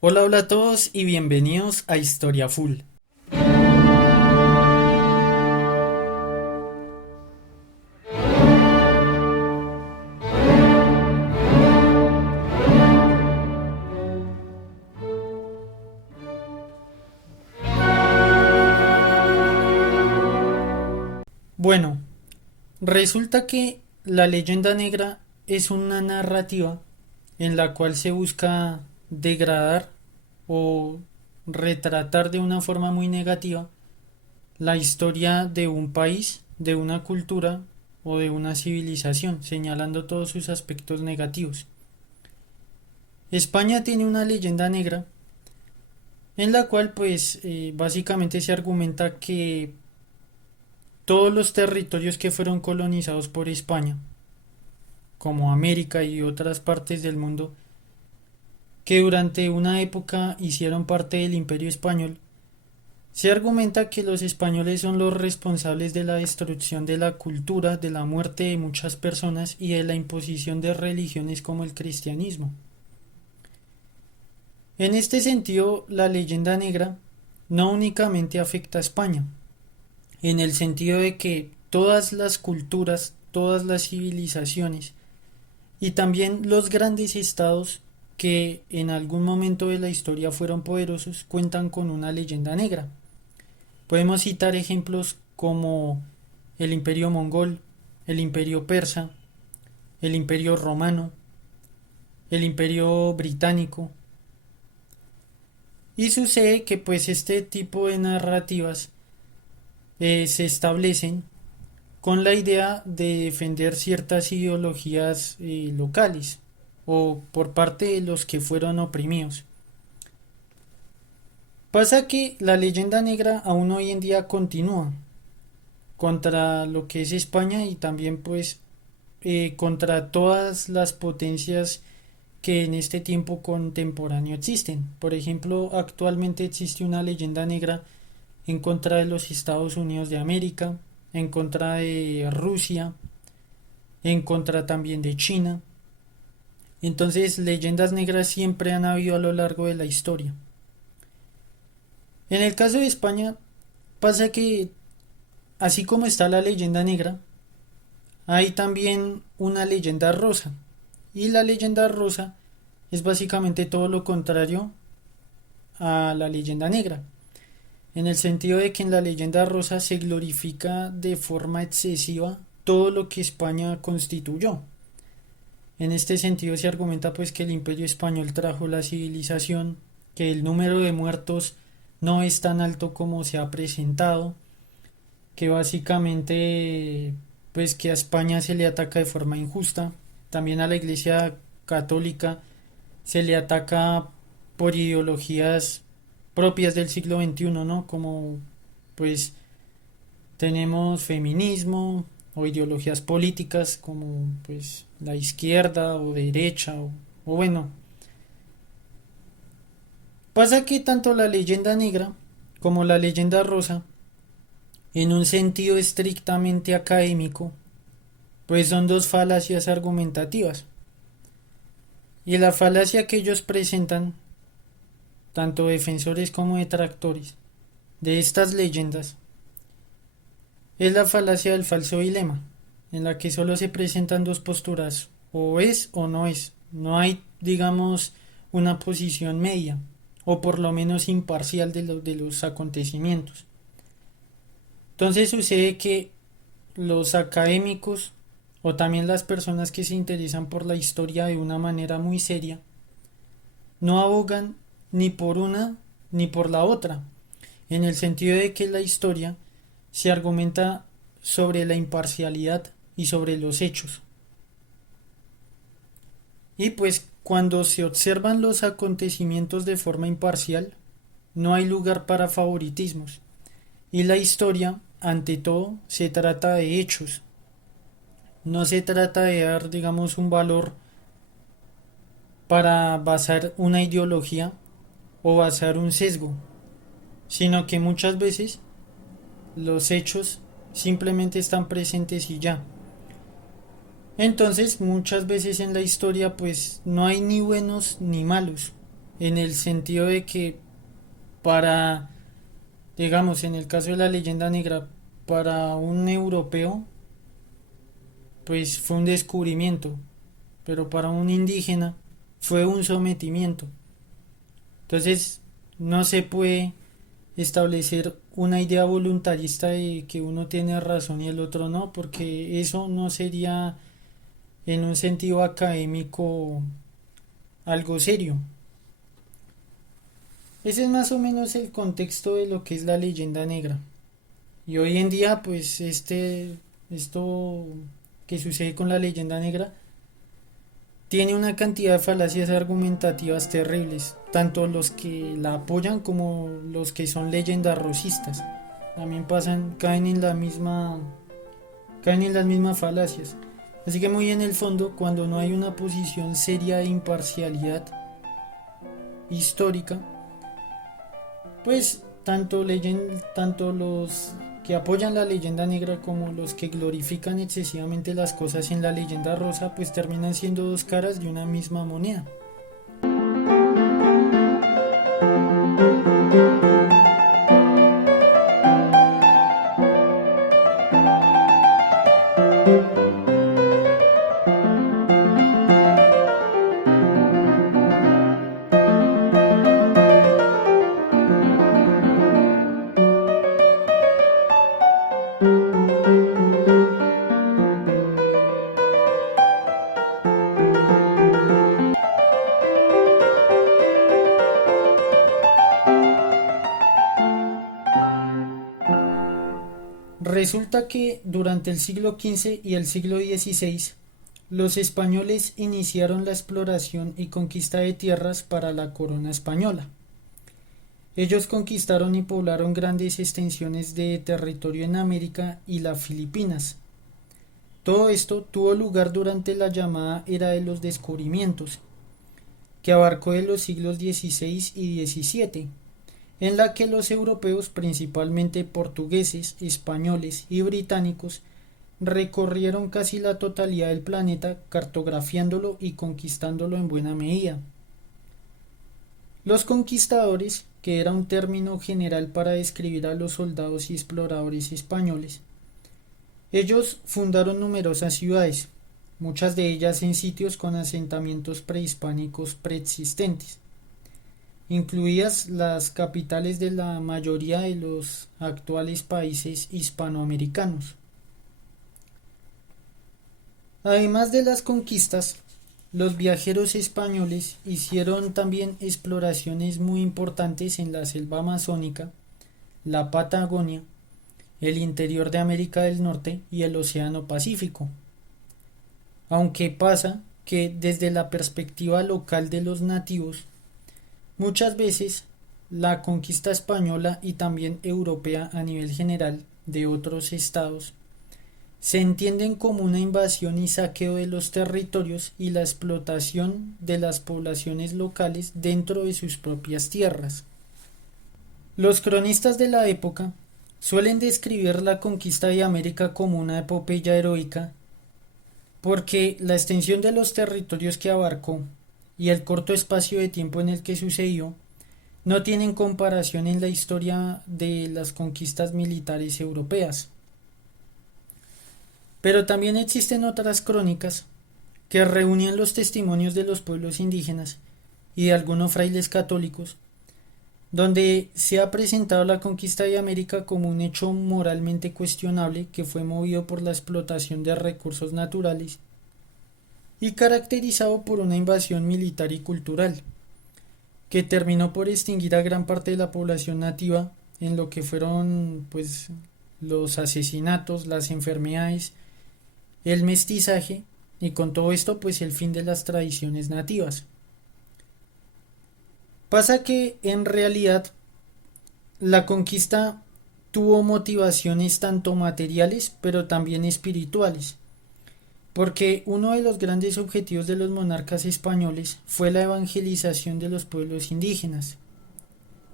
Hola, hola a todos y bienvenidos a Historia Full. Bueno, resulta que la leyenda negra es una narrativa en la cual se busca degradar o retratar de una forma muy negativa la historia de un país, de una cultura o de una civilización, señalando todos sus aspectos negativos. España tiene una leyenda negra en la cual básicamente se argumenta que todos los territorios que fueron colonizados por España, como América y otras partes del mundo, que durante una época hicieron parte del Imperio Español, se argumenta que los españoles son los responsables de la destrucción de la cultura, de la muerte de muchas personas y de la imposición de religiones como el cristianismo. En este sentido, la leyenda negra no únicamente afecta a España, en el sentido de que todas las culturas, todas las civilizaciones y también los grandes estados que en algún momento de la historia fueron poderosos cuentan con una leyenda negra. Podemos citar ejemplos como el imperio mongol, el imperio persa, el imperio romano, el imperio británico. Y sucede que pues este tipo de narrativas se establecen con la idea de defender ciertas ideologías locales o por parte de los que fueron oprimidos. Pasa que la leyenda negra aún hoy en día continúa contra lo que es España y también contra todas las potencias que en este tiempo contemporáneo existen. Por ejemplo, actualmente existe una leyenda negra en contra de los Estados Unidos de América, en contra de Rusia, en contra también de China. Entonces, leyendas negras siempre han habido a lo largo de la historia. En el caso de España, pasa que, así como está la leyenda negra, hay también una leyenda rosa. Y la leyenda rosa es básicamente todo lo contrario a la leyenda negra, en el sentido de que en la leyenda rosa se glorifica de forma excesiva todo lo que España constituyó. En este sentido se argumenta pues que el Imperio Español trajo la civilización, que el número de muertos no es tan alto como se ha presentado, que básicamente pues que a España se le ataca de forma injusta, también a la Iglesia Católica se le ataca por ideologías propias del siglo XXI, ¿no? Como pues tenemos feminismo o ideologías políticas como pues la izquierda o derecha o bueno. Pasa que tanto la leyenda negra como la leyenda rosa, en un sentido estrictamente académico, pues son dos falacias argumentativas. Y la falacia que ellos presentan, tanto defensores como detractores, de estas leyendas, es la falacia del falso dilema, en la que solo se presentan dos posturas, o es o no es. No hay, digamos, una posición media, o por lo menos imparcial de los acontecimientos. Entonces sucede que los académicos o también las personas que se interesan por la historia de una manera muy seria no abogan ni por una ni por la otra, en el sentido de que la historia se argumenta sobre la imparcialidad y sobre los hechos. Y pues cuando se observan los acontecimientos de forma imparcial, no hay lugar para favoritismos. Y la historia, ante todo, se trata de hechos. No se trata de dar, digamos, un valor para basar una ideología o basar un sesgo, sino que muchas veces los hechos simplemente están presentes y ya. Entonces, muchas veces en la historia pues no hay ni buenos ni malos. en el sentido de que para, digamos, en el caso de la leyenda negra, para un europeo, pues fue un descubrimiento, pero para un indígena fue un sometimiento. Entonces, no se puede establecer una idea voluntarista de que uno tiene razón y el otro no, porque eso no sería en un sentido académico algo serio. Ese es más o menos el contexto de lo que es la leyenda negra. Y hoy en día, pues esto que sucede con la leyenda negra tiene una cantidad de falacias argumentativas terribles, tanto los que la apoyan como los que son leyendas rosistas. También pasan, caen en las mismas falacias. Así que muy en el fondo, cuando no hay una posición seria de imparcialidad histórica, pues tanto los que apoyan la leyenda negra como los que glorifican excesivamente las cosas en la leyenda rosa, pues terminan siendo dos caras de una misma moneda. Resulta que durante el siglo XV y el siglo XVI, los españoles iniciaron la exploración y conquista de tierras para la corona española. Ellos conquistaron y poblaron grandes extensiones de territorio en América y las Filipinas. Todo esto tuvo lugar durante la llamada Era de los Descubrimientos, que abarcó de los siglos XVI y XVII, en la que los europeos, principalmente portugueses, españoles y británicos, recorrieron casi la totalidad del planeta cartografiándolo y conquistándolo en buena medida. Los conquistadores, que era un término general para describir a los soldados y exploradores españoles, ellos fundaron numerosas ciudades, muchas de ellas en sitios con asentamientos prehispánicos preexistentes, incluidas las capitales de la mayoría de los actuales países hispanoamericanos. Además de las conquistas, los viajeros españoles hicieron también exploraciones muy importantes en la selva amazónica, la Patagonia, el interior de América del Norte y el Océano Pacífico. Aunque pasa que desde la perspectiva local de los nativos, muchas veces la conquista española y también europea a nivel general de otros estados se entienden como una invasión y saqueo de los territorios y la explotación de las poblaciones locales dentro de sus propias tierras. Los cronistas de la época suelen describir la conquista de América como una epopeya heroica porque la extensión de los territorios que abarcó y el corto espacio de tiempo en el que sucedió no tienen comparación en la historia de las conquistas militares europeas. Pero también existen otras crónicas que reunían los testimonios de los pueblos indígenas y de algunos frailes católicos, donde se ha presentado la conquista de América como un hecho moralmente cuestionable que fue movido por la explotación de recursos naturales y caracterizado por una invasión militar y cultural, que terminó por extinguir a gran parte de la población nativa en lo que fueron pues los asesinatos, las enfermedades, el mestizaje y con todo esto pues el fin de las tradiciones nativas. Pasa que en realidad la conquista tuvo motivaciones tanto materiales pero también espirituales, porque uno de los grandes objetivos de los monarcas españoles fue la evangelización de los pueblos indígenas.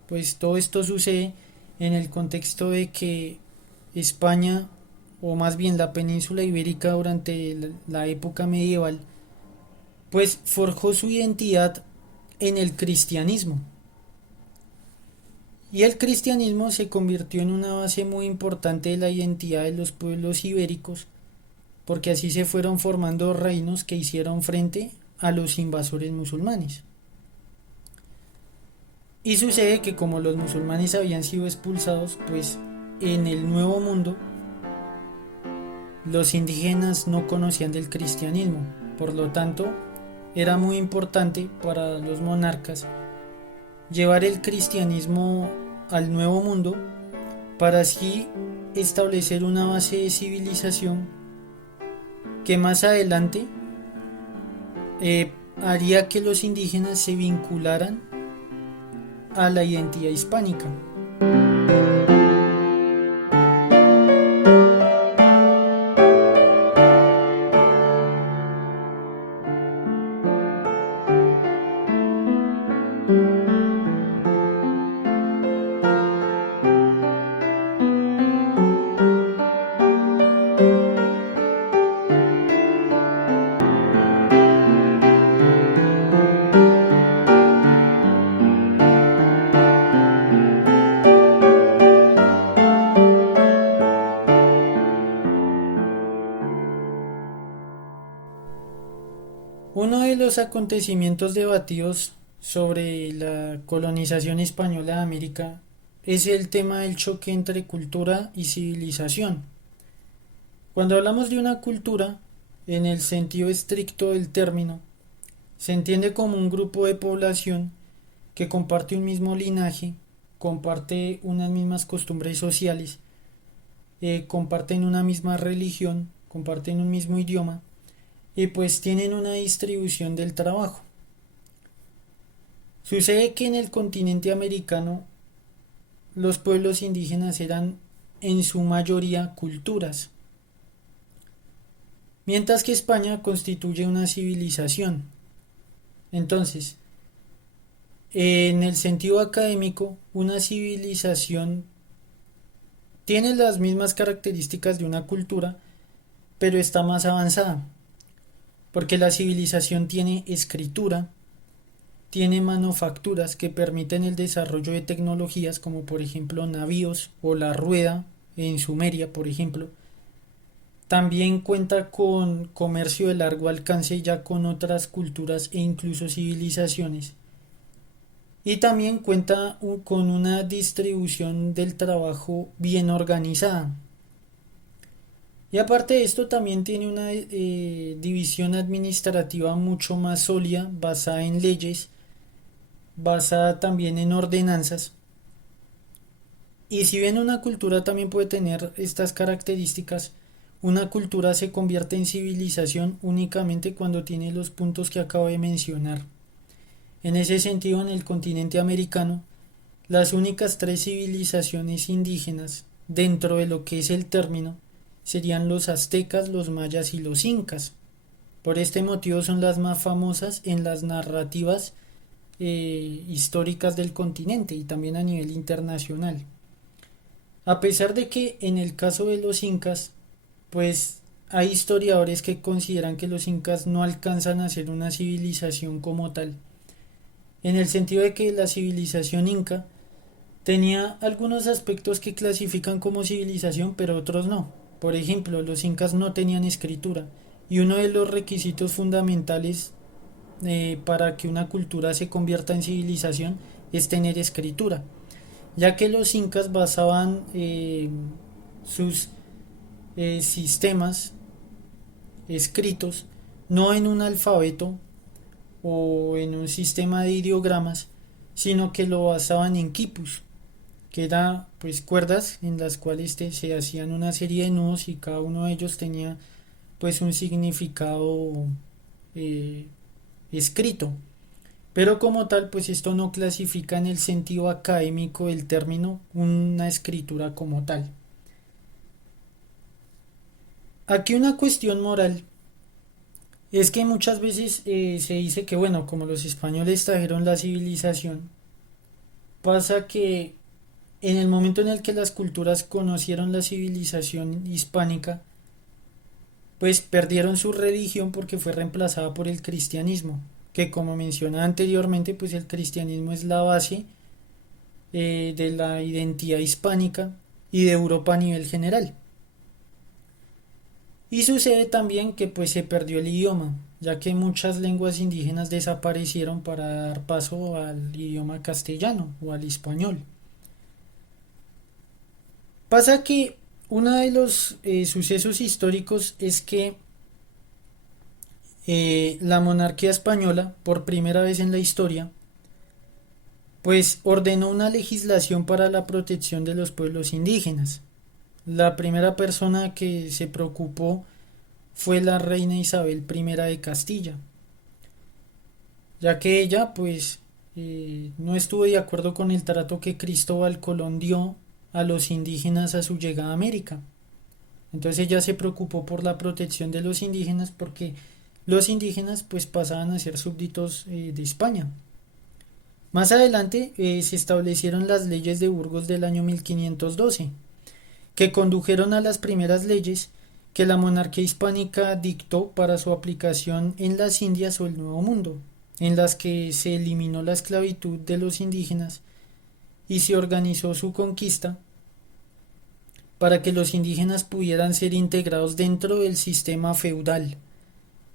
Pues todo esto sucede en el contexto de que España, o más bien la península ibérica durante la época medieval, pues forjó su identidad en el cristianismo. Y el cristianismo se convirtió en una base muy importante de la identidad de los pueblos ibéricos, porque así se fueron formando reinos que hicieron frente a los invasores musulmanes. Y sucede que como los musulmanes habían sido expulsados, pues en el Nuevo Mundo los indígenas no conocían del cristianismo. Por lo tanto, era muy importante para los monarcas llevar el cristianismo al Nuevo Mundo para así establecer una base de civilización que más adelante haría que los indígenas se vincularan a la identidad hispánica. Uno de los acontecimientos debatidos sobre la colonización española de América es el tema del choque entre cultura y civilización. Cuando hablamos de una cultura, en el sentido estricto del término, se entiende como un grupo de población que comparte un mismo linaje, comparte unas mismas costumbres sociales, comparten una misma religión, comparten un mismo idioma y pues tienen una distribución del trabajo. Sucede que en el continente americano los pueblos indígenas eran en su mayoría culturas, mientras que España constituye una civilización. Entonces, en el sentido académico, una civilización tiene las mismas características de una cultura, pero está más avanzada, porque la civilización tiene escritura, tiene manufacturas que permiten el desarrollo de tecnologías como por ejemplo navíos o la rueda en Sumeria, por ejemplo. También cuenta con comercio de largo alcance ya con otras culturas e incluso civilizaciones. Y también cuenta con una distribución del trabajo bien organizada. Y aparte de esto también tiene una división administrativa mucho más sólida, basada en leyes, basada también en ordenanzas. Y si bien una cultura también puede tener estas características, una cultura se convierte en civilización únicamente cuando tiene los puntos que acabo de mencionar. En ese sentido, en el continente americano, las únicas tres civilizaciones indígenas dentro de lo que es el término serían los aztecas, los mayas y los incas. Por este motivo son las más famosas en las narrativas históricas del continente y también a nivel internacional. A pesar de que en el caso de los incas, pues hay historiadores que consideran que los incas no alcanzan a ser una civilización como tal, en el sentido de que la civilización inca tenía algunos aspectos que clasifican como civilización, pero otros no. Por ejemplo, los incas no tenían escritura, y uno de los requisitos fundamentales para que una cultura se convierta en civilización es tener escritura, ya que los incas basaban sus sistemas escritos no en un alfabeto o en un sistema de ideogramas, sino que lo basaban en quipus, que era pues cuerdas en las cuales se hacían una serie de nudos y cada uno de ellos tenía pues un significado eh, escrito. Pero como tal, pues esto no clasifica en el sentido académico del término una escritura como tal. Aquí una cuestión moral es que muchas veces se dice que, bueno, como los españoles trajeron la civilización, pasa que en el momento en el que las culturas conocieron la civilización hispánica, pues perdieron su religión porque fue reemplazada por el cristianismo. que como mencioné anteriormente, pues el cristianismo es la base de la identidad hispánica y de Europa a nivel general. Y sucede también que pues se perdió el idioma, ya que muchas lenguas indígenas desaparecieron para dar paso al idioma castellano o al español. Pasa que uno de los sucesos históricos es que la monarquía española, por primera vez en la historia, pues ordenó una legislación para la protección de los pueblos indígenas. La primera persona que se preocupó fue la reina Isabel I de Castilla, ya que ella pues no estuvo de acuerdo con el trato que Cristóbal Colón dio a los indígenas a su llegada a América. Entonces ella se preocupó por la protección de los indígenas porque los indígenas pues pasaban a ser súbditos de España. Más adelante se establecieron las leyes de Burgos del año 1512, que condujeron a las primeras leyes que la monarquía hispánica dictó para su aplicación en las Indias o el Nuevo Mundo, en las que se eliminó la esclavitud de los indígenas y se organizó su conquista para que los indígenas pudieran ser integrados dentro del sistema feudal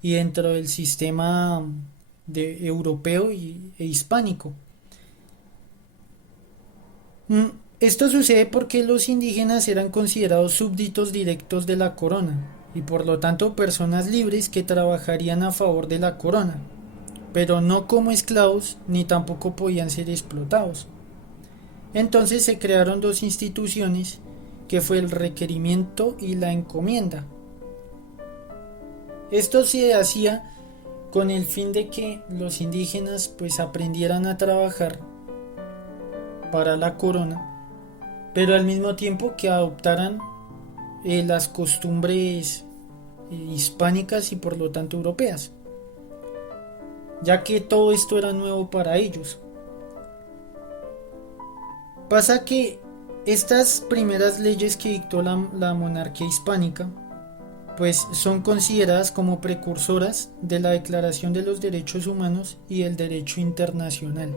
y dentro del sistema europeo e hispánico. Esto sucede porque los indígenas eran considerados súbditos directos de la corona y por lo tanto personas libres que trabajarían a favor de la corona, pero no como esclavos ni tampoco podían ser explotados. Entonces se crearon dos instituciones que fue el requerimiento y la encomienda. Esto se hacía con el fin de que los indígenas pues aprendieran a trabajar para la corona, pero al mismo tiempo que adoptaran las costumbres hispánicas y por lo tanto europeas, ya que todo esto era nuevo para ellos. Pasa que estas primeras leyes que dictó la monarquía hispánica pues son consideradas como precursoras de la Declaración de los Derechos Humanos y el derecho internacional.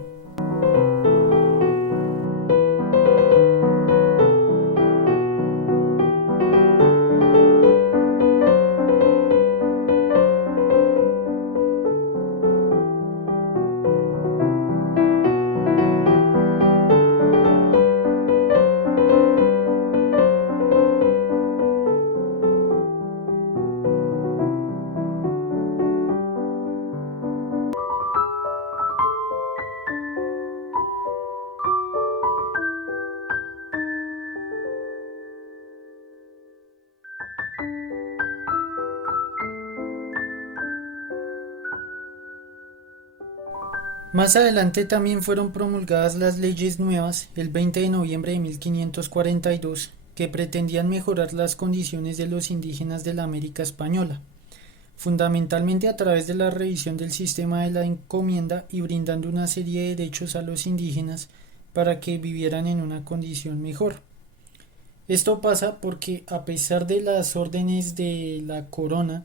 Más adelante también fueron promulgadas las leyes nuevas el 20 de noviembre de 1542 que pretendían mejorar las condiciones de los indígenas de la América Española, fundamentalmente a través de la revisión del sistema de la encomienda y brindando una serie de derechos a los indígenas para que vivieran en una condición mejor. Esto pasa porque a pesar de las órdenes de la corona,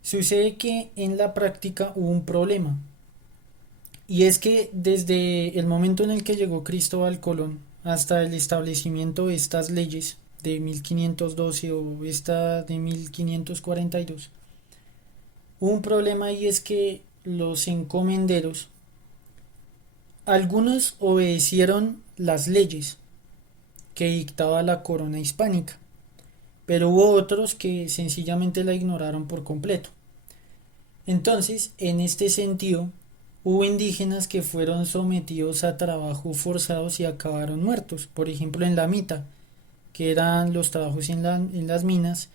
sucede que en la práctica hubo un problema. Y es que desde el momento en el que llegó Cristóbal Colón hasta el establecimiento de estas leyes de 1512 o esta de 1542, hubo un problema y es que los encomenderos, algunos obedecieron las leyes que dictaba la corona hispánica, pero hubo otros que sencillamente la ignoraron por completo. Entonces, en este sentido, hubo indígenas que fueron sometidos a trabajo forzados y acabaron muertos, por ejemplo en la mita, que eran los trabajos en las minas,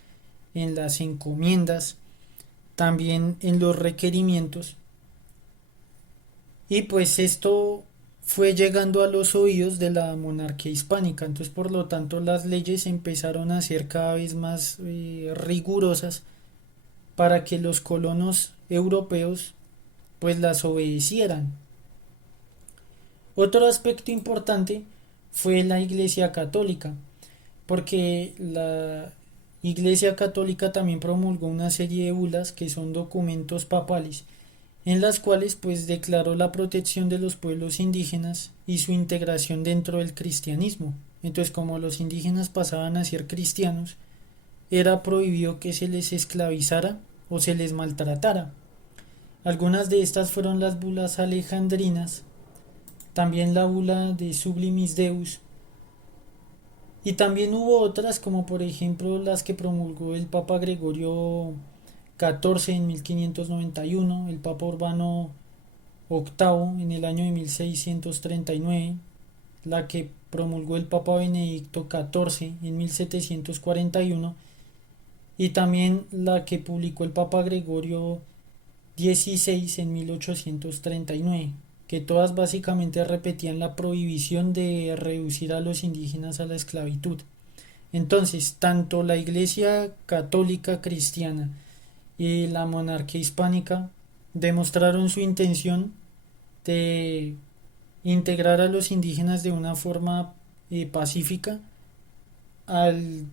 en las encomiendas, también en los requerimientos. Y pues esto fue llegando a los oídos de la monarquía hispánica, entonces por lo tanto las leyes empezaron a ser cada vez más rigurosas para que los colonos europeos pues las obedecieran. Otro aspecto importante fue la Iglesia Católica, porque la Iglesia Católica también promulgó una serie de bulas que son documentos papales, en las cuales pues declaró la protección de los pueblos indígenas y su integración dentro del cristianismo. Entonces, como los indígenas pasaban a ser cristianos, era prohibido que se les esclavizara o se les maltratara. Algunas de estas fueron las bulas alejandrinas, también la bula de Sublimis Deus, y también hubo otras como por ejemplo las que promulgó el Papa Gregorio XIV en 1591, el Papa Urbano octavo en el año de 1639, la que promulgó el Papa Benedicto XIV en 1741 y también la que publicó el Papa Gregorio XVI en 1839, que todas básicamente repetían la prohibición de reducir a los indígenas a la esclavitud. Entonces, tanto la Iglesia Católica Cristiana y la monarquía hispánica demostraron su intención de integrar a los indígenas de una forma pacífica al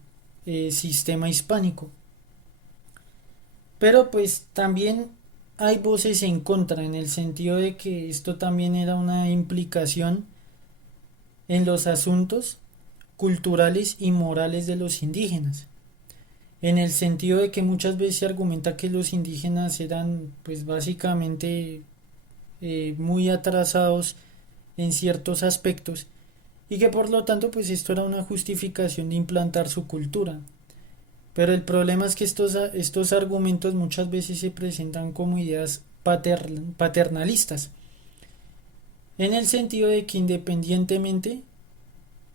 sistema hispánico. Pero pues también hay voces en contra, en el sentido de que esto también era una implicación en los asuntos culturales y morales de los indígenas, en el sentido de que muchas veces se argumenta que los indígenas eran pues básicamente muy atrasados en ciertos aspectos y que por lo tanto pues esto era una justificación de implantar su cultura. Pero el problema es que estos argumentos muchas veces se presentan como ideas paternalistas, en el sentido de que independientemente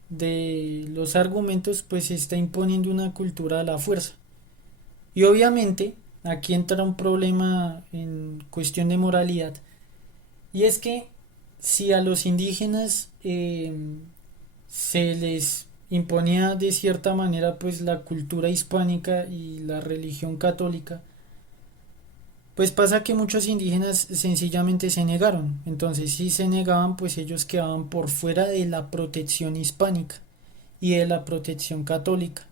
de los argumentos pues se está imponiendo una cultura a la fuerza. Y obviamente aquí entra un problema en cuestión de moralidad, y es que si a los indígenas se les imponía de cierta manera pues la cultura hispánica y la religión católica, pues pasa que muchos indígenas sencillamente se negaron. Entonces si se negaban pues ellos quedaban por fuera de la protección hispánica y de la protección católica,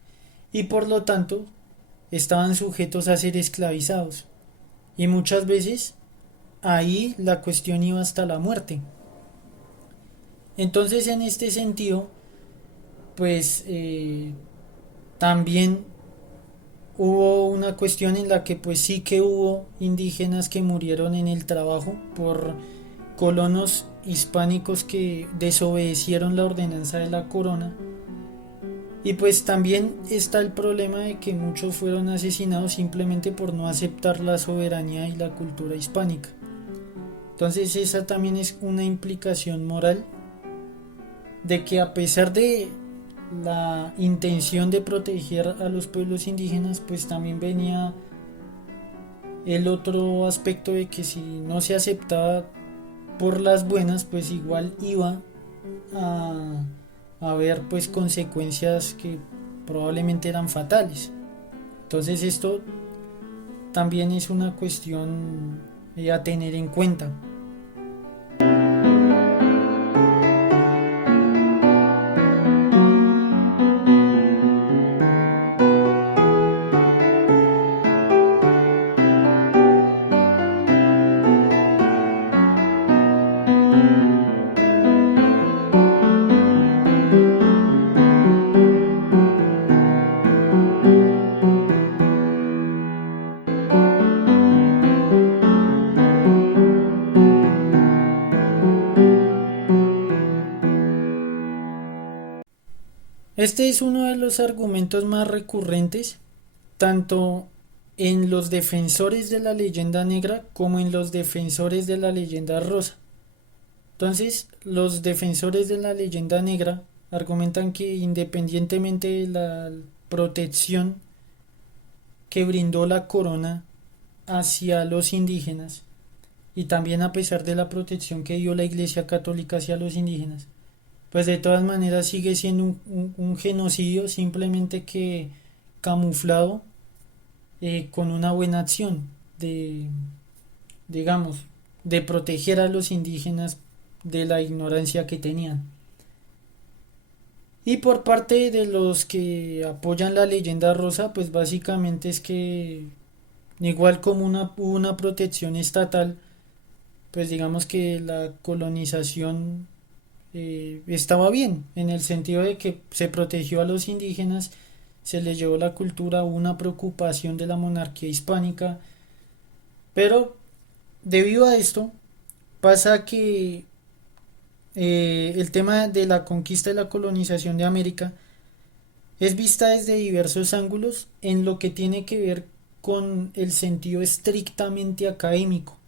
y por lo tanto estaban sujetos a ser esclavizados, y muchas veces ahí la cuestión iba hasta la muerte. Entonces en este sentido pues también hubo una cuestión en la que pues sí que hubo indígenas que murieron en el trabajo por colonos hispánicos que desobedecieron la ordenanza de la corona, y pues también está el problema de que muchos fueron asesinados simplemente por no aceptar la soberanía y la cultura hispánica. Entonces esa también es una implicación moral de que a pesar de la intención de proteger a los pueblos indígenas, pues también venía el otro aspecto de que si no se aceptaba por las buenas, pues igual iba a haber pues consecuencias que probablemente eran fatales. Entonces esto también es una cuestión a tener en cuenta. Este es uno de los argumentos más recurrentes tanto en los defensores de la leyenda negra como en los defensores de la leyenda rosa. Entonces, los defensores de la leyenda negra argumentan que independientemente de la protección que brindó la corona hacia los indígenas, y también a pesar de la protección que dio la Iglesia Católica hacia los indígenas, pues de todas maneras sigue siendo un genocidio, simplemente que camuflado con una buena acción de, digamos, de proteger a los indígenas de la ignorancia que tenían. Y por parte de los que apoyan la leyenda rosa, pues básicamente es que igual como hubo una protección estatal, pues digamos que la colonización estaba bien, en el sentido de que se protegió a los indígenas, se les llevó la cultura, hubo una preocupación de la monarquía hispánica, pero debido a esto pasa que el tema de la conquista y la colonización de América es vista desde diversos ángulos en lo que tiene que ver con el sentido estrictamente académico,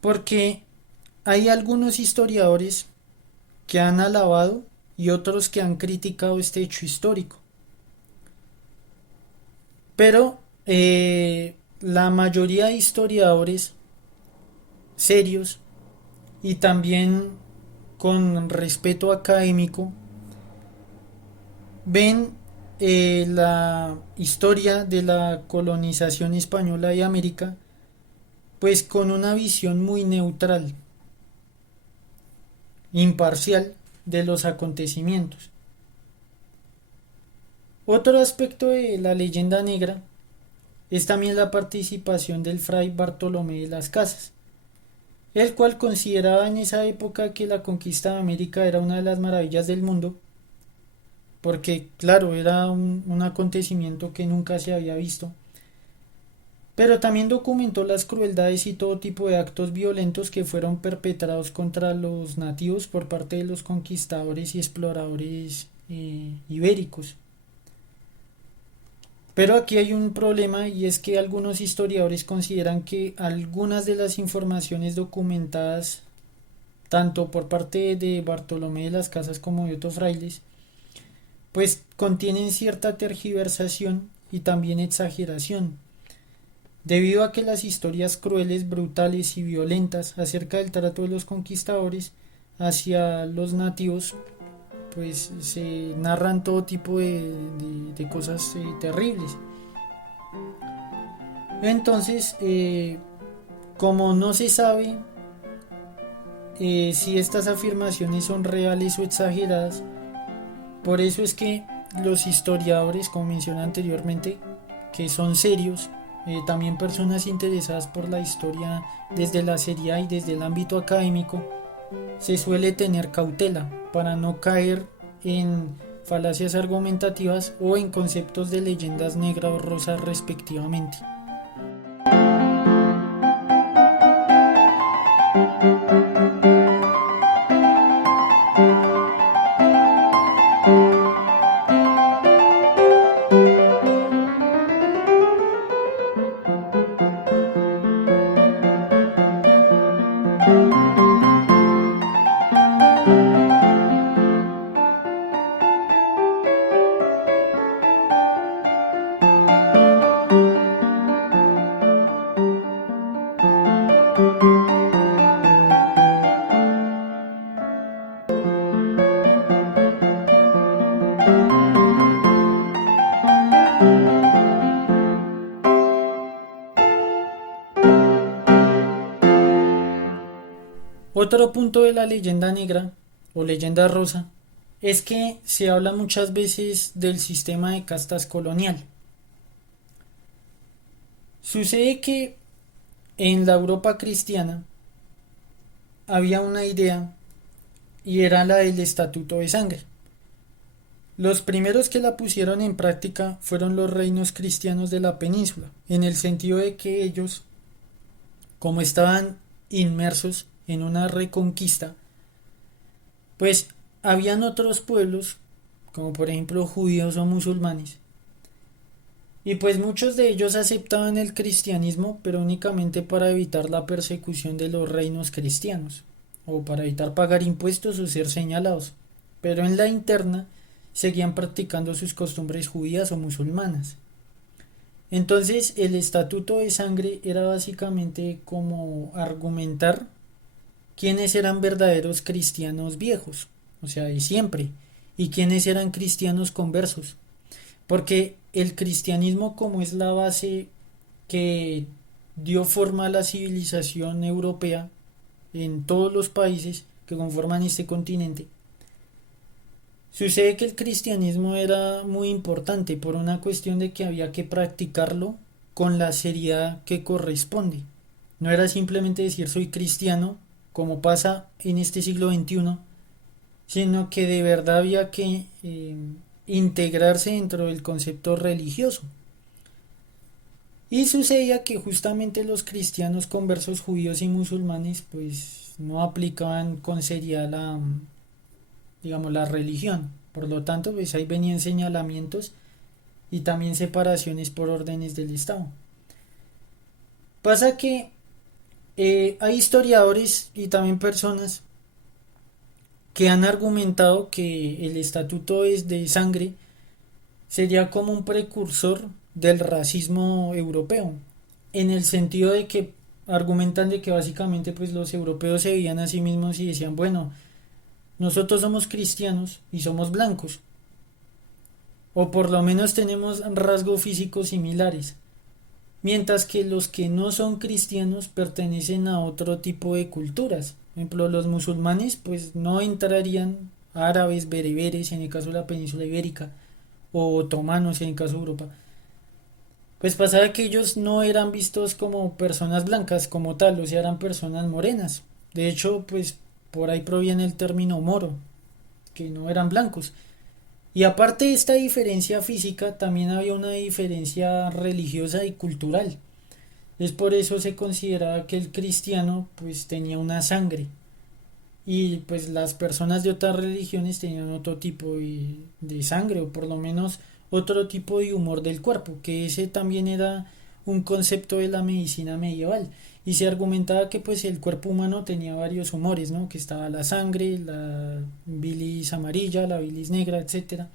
porque hay algunos historiadores que han alabado y otros que han criticado este hecho histórico, pero la mayoría de historiadores serios y también con respeto académico ven la historia de la colonización española de América pues con una visión muy neutral, imparcial de los acontecimientos. Otro aspecto de la leyenda negra es también la participación del fray Bartolomé de las Casas, el cual consideraba en esa época que la conquista de América era una de las maravillas del mundo, porque claro, era un acontecimiento que nunca se había visto, pero también documentó las crueldades y todo tipo de actos violentos que fueron perpetrados contra los nativos por parte de los conquistadores y exploradores ibéricos. Pero aquí hay un problema y es que algunos historiadores consideran que algunas de las informaciones documentadas tanto por parte de Bartolomé de las Casas como de otros frailes pues contienen cierta tergiversación y también exageración, debido a que las historias crueles, brutales y violentas acerca del trato de los conquistadores hacia los nativos pues se narran todo tipo de cosas terribles. Entonces, como no se sabe si estas afirmaciones son reales o exageradas, por eso es que los historiadores, como mencioné anteriormente, que son serios, también personas interesadas por la historia desde la seriedad y desde el ámbito académico, se suele tener cautela para no caer en falacias argumentativas o en conceptos de leyendas negras o rosas respectivamente. Otro punto de la leyenda negra o leyenda rosa es que se habla muchas veces del sistema de castas colonial. Sucede que en la Europa cristiana había una idea y era la del estatuto de sangre. Los primeros que la pusieron en práctica fueron los reinos cristianos de la península, en el sentido de que ellos, como estaban inmersos en una reconquista, pues habían otros pueblos, como por ejemplo judíos o musulmanes, y pues muchos de ellos aceptaban el cristianismo, pero únicamente para evitar la persecución de los reinos cristianos, o para evitar pagar impuestos o ser señalados, pero en la interna seguían practicando sus costumbres judías o musulmanas. Entonces el estatuto de sangre era básicamente como argumentar quiénes eran verdaderos cristianos viejos, o sea, de siempre, y quiénes eran cristianos conversos, porque el cristianismo como es la base que dio forma a la civilización europea en todos los países que conforman este continente, sucede que el cristianismo era muy importante por una cuestión de que había que practicarlo con la seriedad que corresponde. No era simplemente decir soy cristiano, como pasa en este siglo XXI, sino que de verdad había que integrarse dentro del concepto religioso. Y sucedía que justamente los cristianos conversos judíos y musulmanes pues no aplicaban con seriedad digamos, la religión. Por lo tanto, pues ahí venían señalamientos y también separaciones por órdenes del Estado. Pasa que hay historiadores y también personas que han argumentado que el estatuto es de sangre sería como un precursor del racismo europeo, en el sentido de que argumentan de que básicamente pues los europeos se veían a sí mismos y decían, bueno, nosotros somos cristianos y somos blancos, o por lo menos tenemos rasgos físicos similares, mientras que los que no son cristianos pertenecen a otro tipo de culturas. Por ejemplo, los musulmanes pues no entrarían, árabes, bereberes en el caso de la península ibérica, o otomanos en el caso de Europa. Pues pasaba que ellos no eran vistos como personas blancas como tal, o sea, eran personas morenas. De hecho, pues por ahí proviene el término moro, que no eran blancos. Y aparte de esta diferencia física, también había una diferencia religiosa y cultural. Es por eso se consideraba que el cristiano pues tenía una sangre y pues las personas de otras religiones tenían otro tipo de sangre o por lo menos otro tipo de humor del cuerpo, que ese también era un concepto de la medicina medieval y se argumentaba que pues el cuerpo humano tenía varios humores, ¿no? Que estaba la sangre, la bilis amarilla, la bilis negra, etcétera.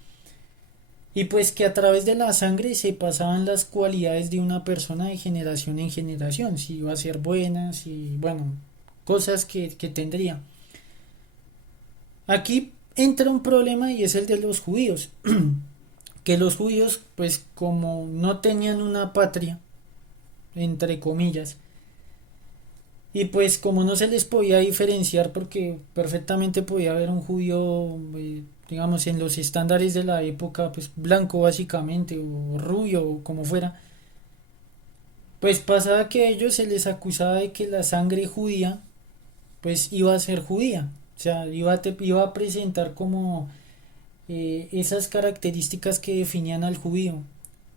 Y pues que a través de la sangre se pasaban las cualidades de una persona de generación en generación, si iba a ser buena, si, bueno, cosas que tendría. Aquí entra un problema y es el de los judíos, que los judíos pues como no tenían una patria, entre comillas, y pues como no se les podía diferenciar porque perfectamente podía haber un judío, digamos, en los estándares de la época, pues blanco básicamente, o rubio, o como fuera, pues pasaba que a ellos se les acusaba de que la sangre judía pues iba a ser judía, o sea, iba a presentar como esas características que definían al judío,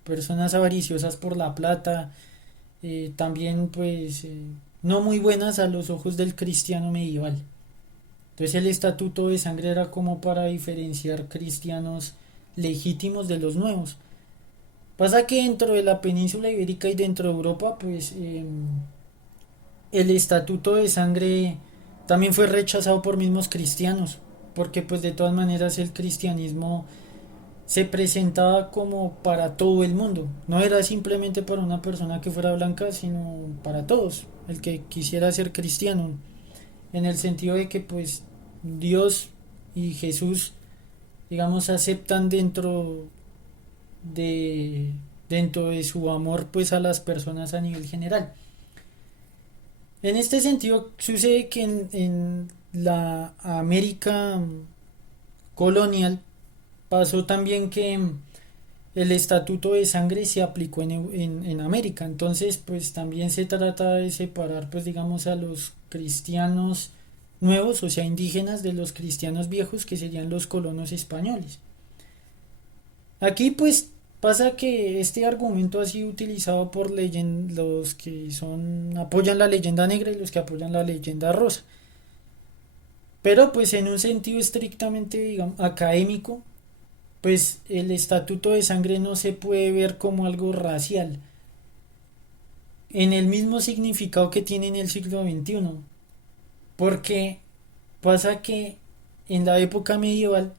personas avariciosas por la plata, también pues no muy buenas a los ojos del cristiano medieval. Entonces el estatuto de sangre era como para diferenciar cristianos legítimos de los nuevos. Pasa que dentro de la península ibérica y dentro de Europa, pues el estatuto de sangre también fue rechazado por mismos cristianos, porque pues de todas maneras el cristianismo se presentaba como para todo el mundo, no era simplemente para una persona que fuera blanca, sino para todos, el que quisiera ser cristiano, en el sentido de que pues Dios y Jesús, digamos, aceptan de dentro de su amor pues a las personas a nivel general. En este sentido sucede que en la América colonial pasó también que el estatuto de sangre se aplicó en América. Entonces, pues también se trata de separar, pues digamos, a los cristianos nuevos, o sea, indígenas, de los cristianos viejos, que serían los colonos españoles. Aquí, pues, pasa que este argumento ha sido utilizado por los que apoyan la leyenda negra y los que apoyan la leyenda rosa. Pero, pues, en un sentido estrictamente, digamos, académico, pues el estatuto de sangre no se puede ver como algo racial, en el mismo significado que tiene en el siglo XXI, porque pasa que en la época medieval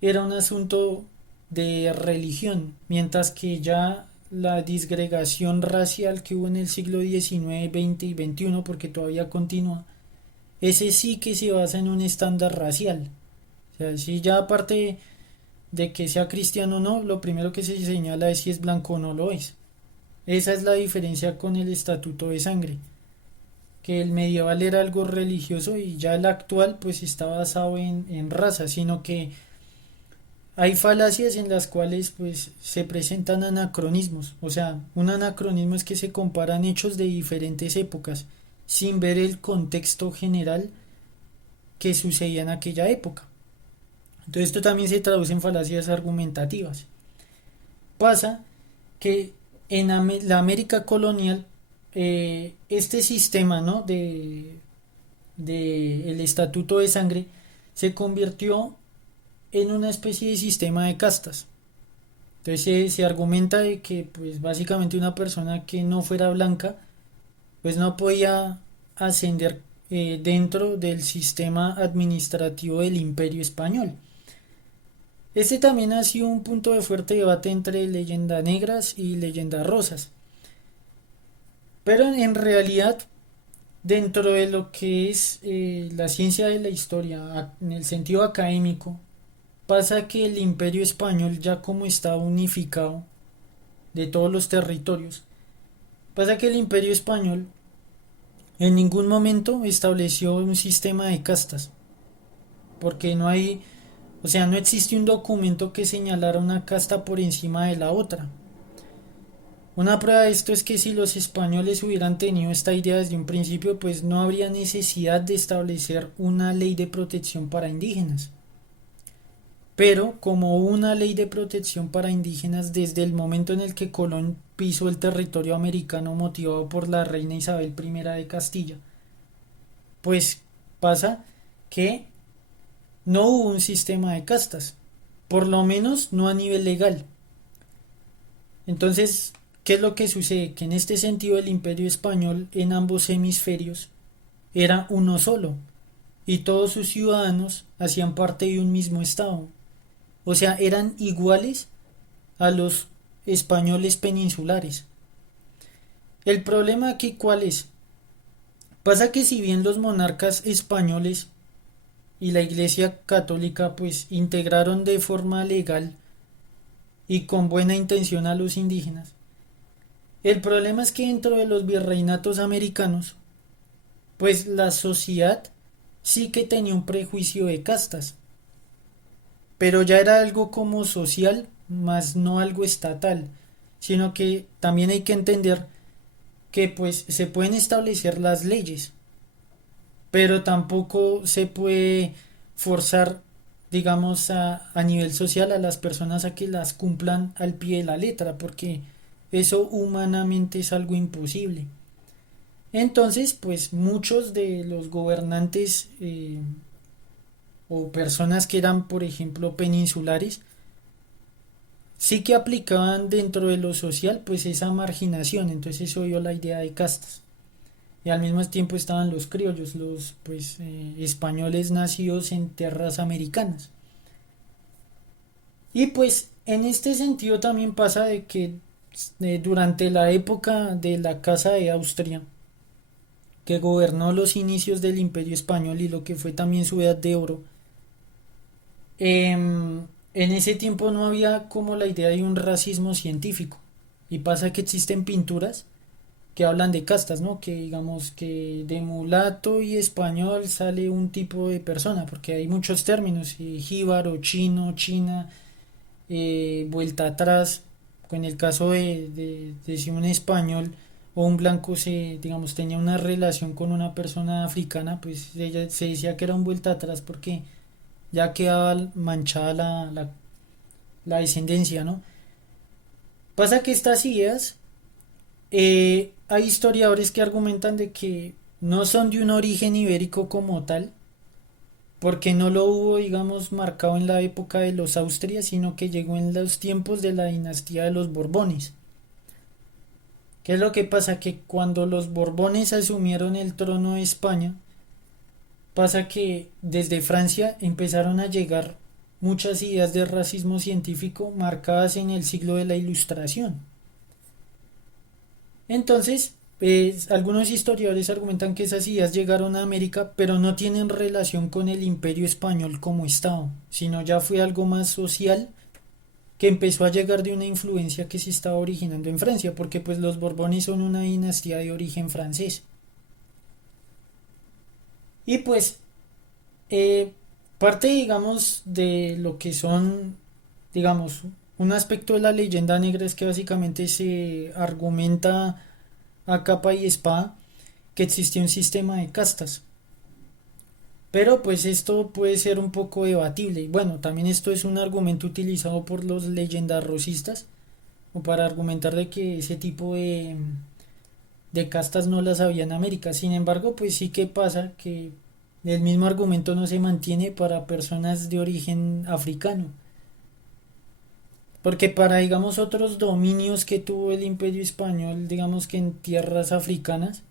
era un asunto de religión, mientras que ya la disgregación racial que hubo en el siglo XIX, XX y XXI, porque todavía continúa, ese sí que se basa en un estándar racial. O sea, si ya aparte de que sea cristiano o no, lo primero que se señala es si es blanco o no lo es. Esa es la diferencia con el estatuto de sangre, que el medieval era algo religioso y ya el actual pues está basado en raza, sino que hay falacias en las cuales pues se presentan anacronismos. O sea, un anacronismo es que se comparan hechos de diferentes épocas sin ver el contexto general que sucedía en aquella época. Entonces esto también se traduce en falacias argumentativas. Pasa que en la América colonial este sistema, ¿no?, de el estatuto de sangre se convirtió en una especie de sistema de castas. Entonces se argumenta de que pues básicamente una persona que no fuera blanca pues no podía ascender dentro del sistema administrativo del Imperio Español. Este también ha sido un punto de fuerte debate entre leyendas negras y leyendas rosas. Pero en realidad, dentro de lo que es la ciencia de la historia, en el sentido académico, pasa que el Imperio Español, ya como está unificado de todos los territorios, pasa que el Imperio Español en ningún momento estableció un sistema de castas, porque no hay, o sea, no existe un documento que señalara una casta por encima de la otra. Una prueba de esto es que si los españoles hubieran tenido esta idea desde un principio, pues no habría necesidad de establecer una ley de protección para indígenas. Pero como hubo una ley de protección para indígenas desde el momento en el que Colón pisó el territorio americano motivado por la reina Isabel I de Castilla, pues pasa que no hubo un sistema de castas, por lo menos no a nivel legal. Entonces, ¿qué es lo que sucede? Que en este sentido el Imperio Español en ambos hemisferios era uno solo y todos sus ciudadanos hacían parte de un mismo estado. O sea, eran iguales a los españoles peninsulares. El problema aquí, ¿cuál es? Pasa que si bien los monarcas españoles y la Iglesia Católica pues integraron de forma legal y con buena intención a los indígenas, el problema es que dentro de los virreinatos americanos pues la sociedad sí que tenía un prejuicio de castas, pero ya era algo como social, más no algo estatal, sino que también hay que entender que pues se pueden establecer las leyes, pero tampoco se puede forzar, digamos, a nivel social a las personas a que las cumplan al pie de la letra, porque eso humanamente es algo imposible. Entonces, pues muchos de los gobernantes o personas que eran, por ejemplo, peninsulares, sí que aplicaban dentro de lo social, pues esa marginación. Entonces eso dio la idea de castas. Y al mismo tiempo estaban los criollos, los pues españoles nacidos en tierras americanas. Y pues en este sentido también pasa de que durante la época de la Casa de Austria, que gobernó los inicios del Imperio Español y lo que fue también su edad de oro, en ese tiempo no había como la idea de un racismo científico. Y pasa que existen pinturas que hablan de castas, ¿no? Que digamos que de mulato y español sale un tipo de persona, porque hay muchos términos, jíbaro, chino, china, vuelta atrás. En el caso de si un español o un blanco se, digamos, tenía una relación con una persona africana, pues ella se decía que era un vuelta atrás porque ya quedaba manchada la descendencia, ¿no? Pasa que estas ideas, hay historiadores que argumentan de que no son de un origen ibérico como tal, porque no lo hubo, digamos, marcado en la época de los Austrias, sino que llegó en los tiempos de la dinastía de los Borbones. ¿Qué es lo que pasa? Que cuando los Borbones asumieron el trono de España, pasa que desde Francia empezaron a llegar muchas ideas de racismo científico marcadas en el siglo de la Ilustración. Entonces, algunos historiadores argumentan que esas ideas llegaron a América, pero no tienen relación con el Imperio Español como Estado, sino ya fue algo más social que empezó a llegar de una influencia que se estaba originando en Francia, porque pues los Borbones son una dinastía de origen francés. Y pues, parte, digamos, de lo que son digamos, un aspecto de la leyenda negra es que básicamente se argumenta a capa y espada que existía un sistema de castas. Pero pues esto puede ser un poco debatible. Y bueno, también esto es un argumento utilizado por los leyendarrosistas o para argumentar de que ese tipo de castas no las había en América. Sin embargo, pues sí que pasa que el mismo argumento no se mantiene para personas de origen africano. Porque para, digamos, otros dominios que tuvo el Imperio Español, digamos que en tierras africanas,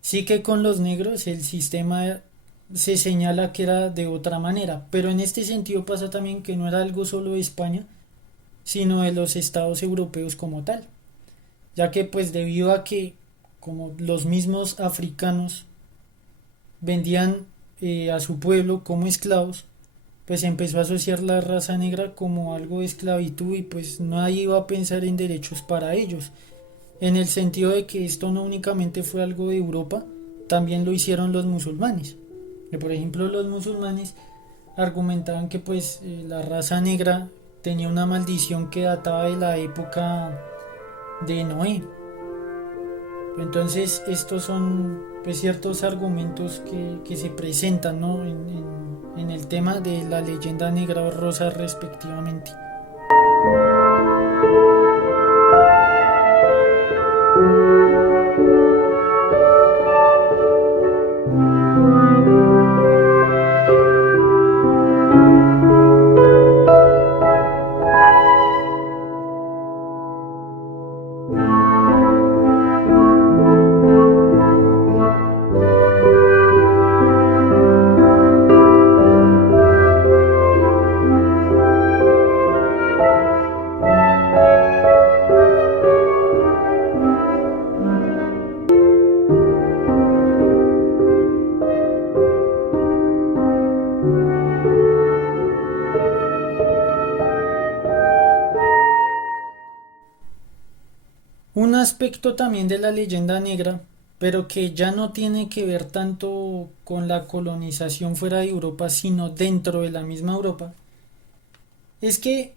sí que con los negros el sistema se señala que era de otra manera. Pero en este sentido pasa también que no era algo solo de España, sino de los estados europeos como tal. Ya que pues debido a que como los mismos africanos vendían a su pueblo como esclavos, pues empezó a asociar la raza negra como algo de esclavitud y pues nadie iba a pensar en derechos para ellos, en el sentido de que esto no únicamente fue algo de Europa, también lo hicieron los musulmanes. Que por ejemplo los musulmanes argumentaban que pues la raza negra tenía una maldición que databa de la época de Noé. Entonces estos son pues, ciertos argumentos que se presentan, ¿no? En el tema de la leyenda negra o rosa respectivamente. Un aspecto también de la leyenda negra, pero que ya no tiene que ver tanto con la colonización fuera de Europa, sino dentro de la misma Europa, es que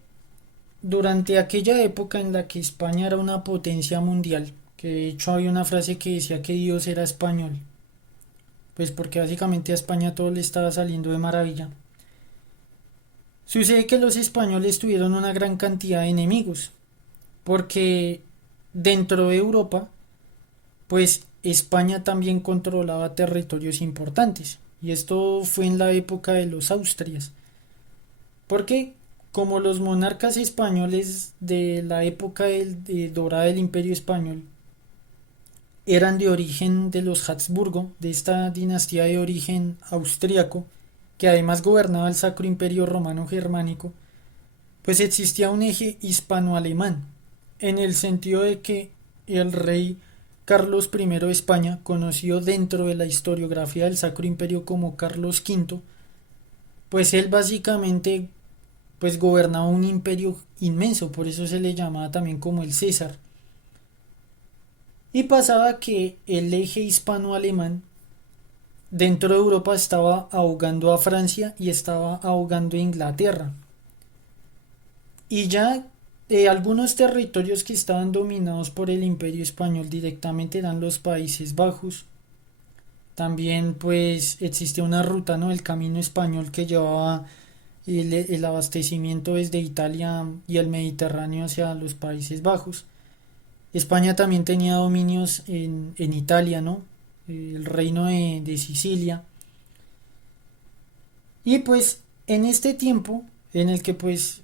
durante aquella época en la que España era una potencia mundial, que de hecho había una frase que decía que Dios era español, pues porque básicamente a España todo le estaba saliendo de maravilla. Sucede que los españoles tuvieron una gran cantidad de enemigos, porque dentro de Europa, pues España también controlaba territorios importantes, y esto fue en la época de los Austrias, porque como los monarcas españoles de la época dorada del Imperio Español eran de origen de los Habsburgo, de esta dinastía de origen austriaco, que además gobernaba el Sacro Imperio Romano Germánico, pues existía un eje hispano-alemán, en el sentido de que el rey Carlos I de España, conocido dentro de la historiografía del Sacro Imperio como Carlos V, pues él básicamente pues gobernaba un imperio inmenso, por eso se le llamaba también como el César. Y pasaba que el eje hispano-alemán dentro de Europa estaba ahogando a Francia y estaba ahogando a Inglaterra. Y ya algunos territorios que estaban dominados por el imperio español directamente eran los Países Bajos. También pues existía una ruta, ¿no? El camino español que llevaba el abastecimiento desde Italia y el Mediterráneo hacia los Países Bajos. España también tenía dominios en Italia, ¿no? El reino de Sicilia. Y pues en este tiempo en el que pues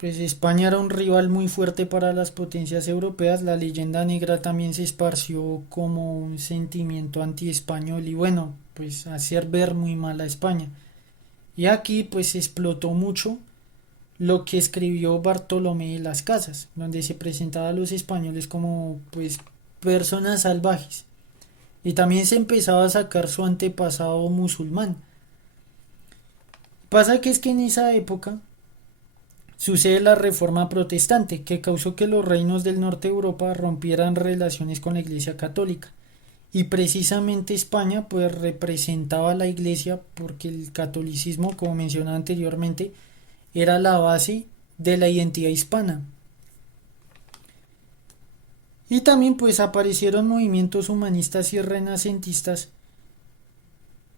España era un rival muy fuerte para las potencias europeas, la leyenda negra también se esparció como un sentimiento anti-español y bueno, pues hacer ver muy mal a España. Y aquí pues explotó mucho lo que escribió Bartolomé de las Casas, donde se presentaba a los españoles como pues personas salvajes. Y también se empezaba a sacar su antepasado musulmán. Pasa que es que en esa época sucede la reforma protestante, que causó que los reinos del norte de Europa rompieran relaciones con la Iglesia Católica. Y precisamente España pues representaba a la Iglesia porque el catolicismo, como mencionaba anteriormente, era la base de la identidad hispana. Y también pues aparecieron movimientos humanistas y renacentistas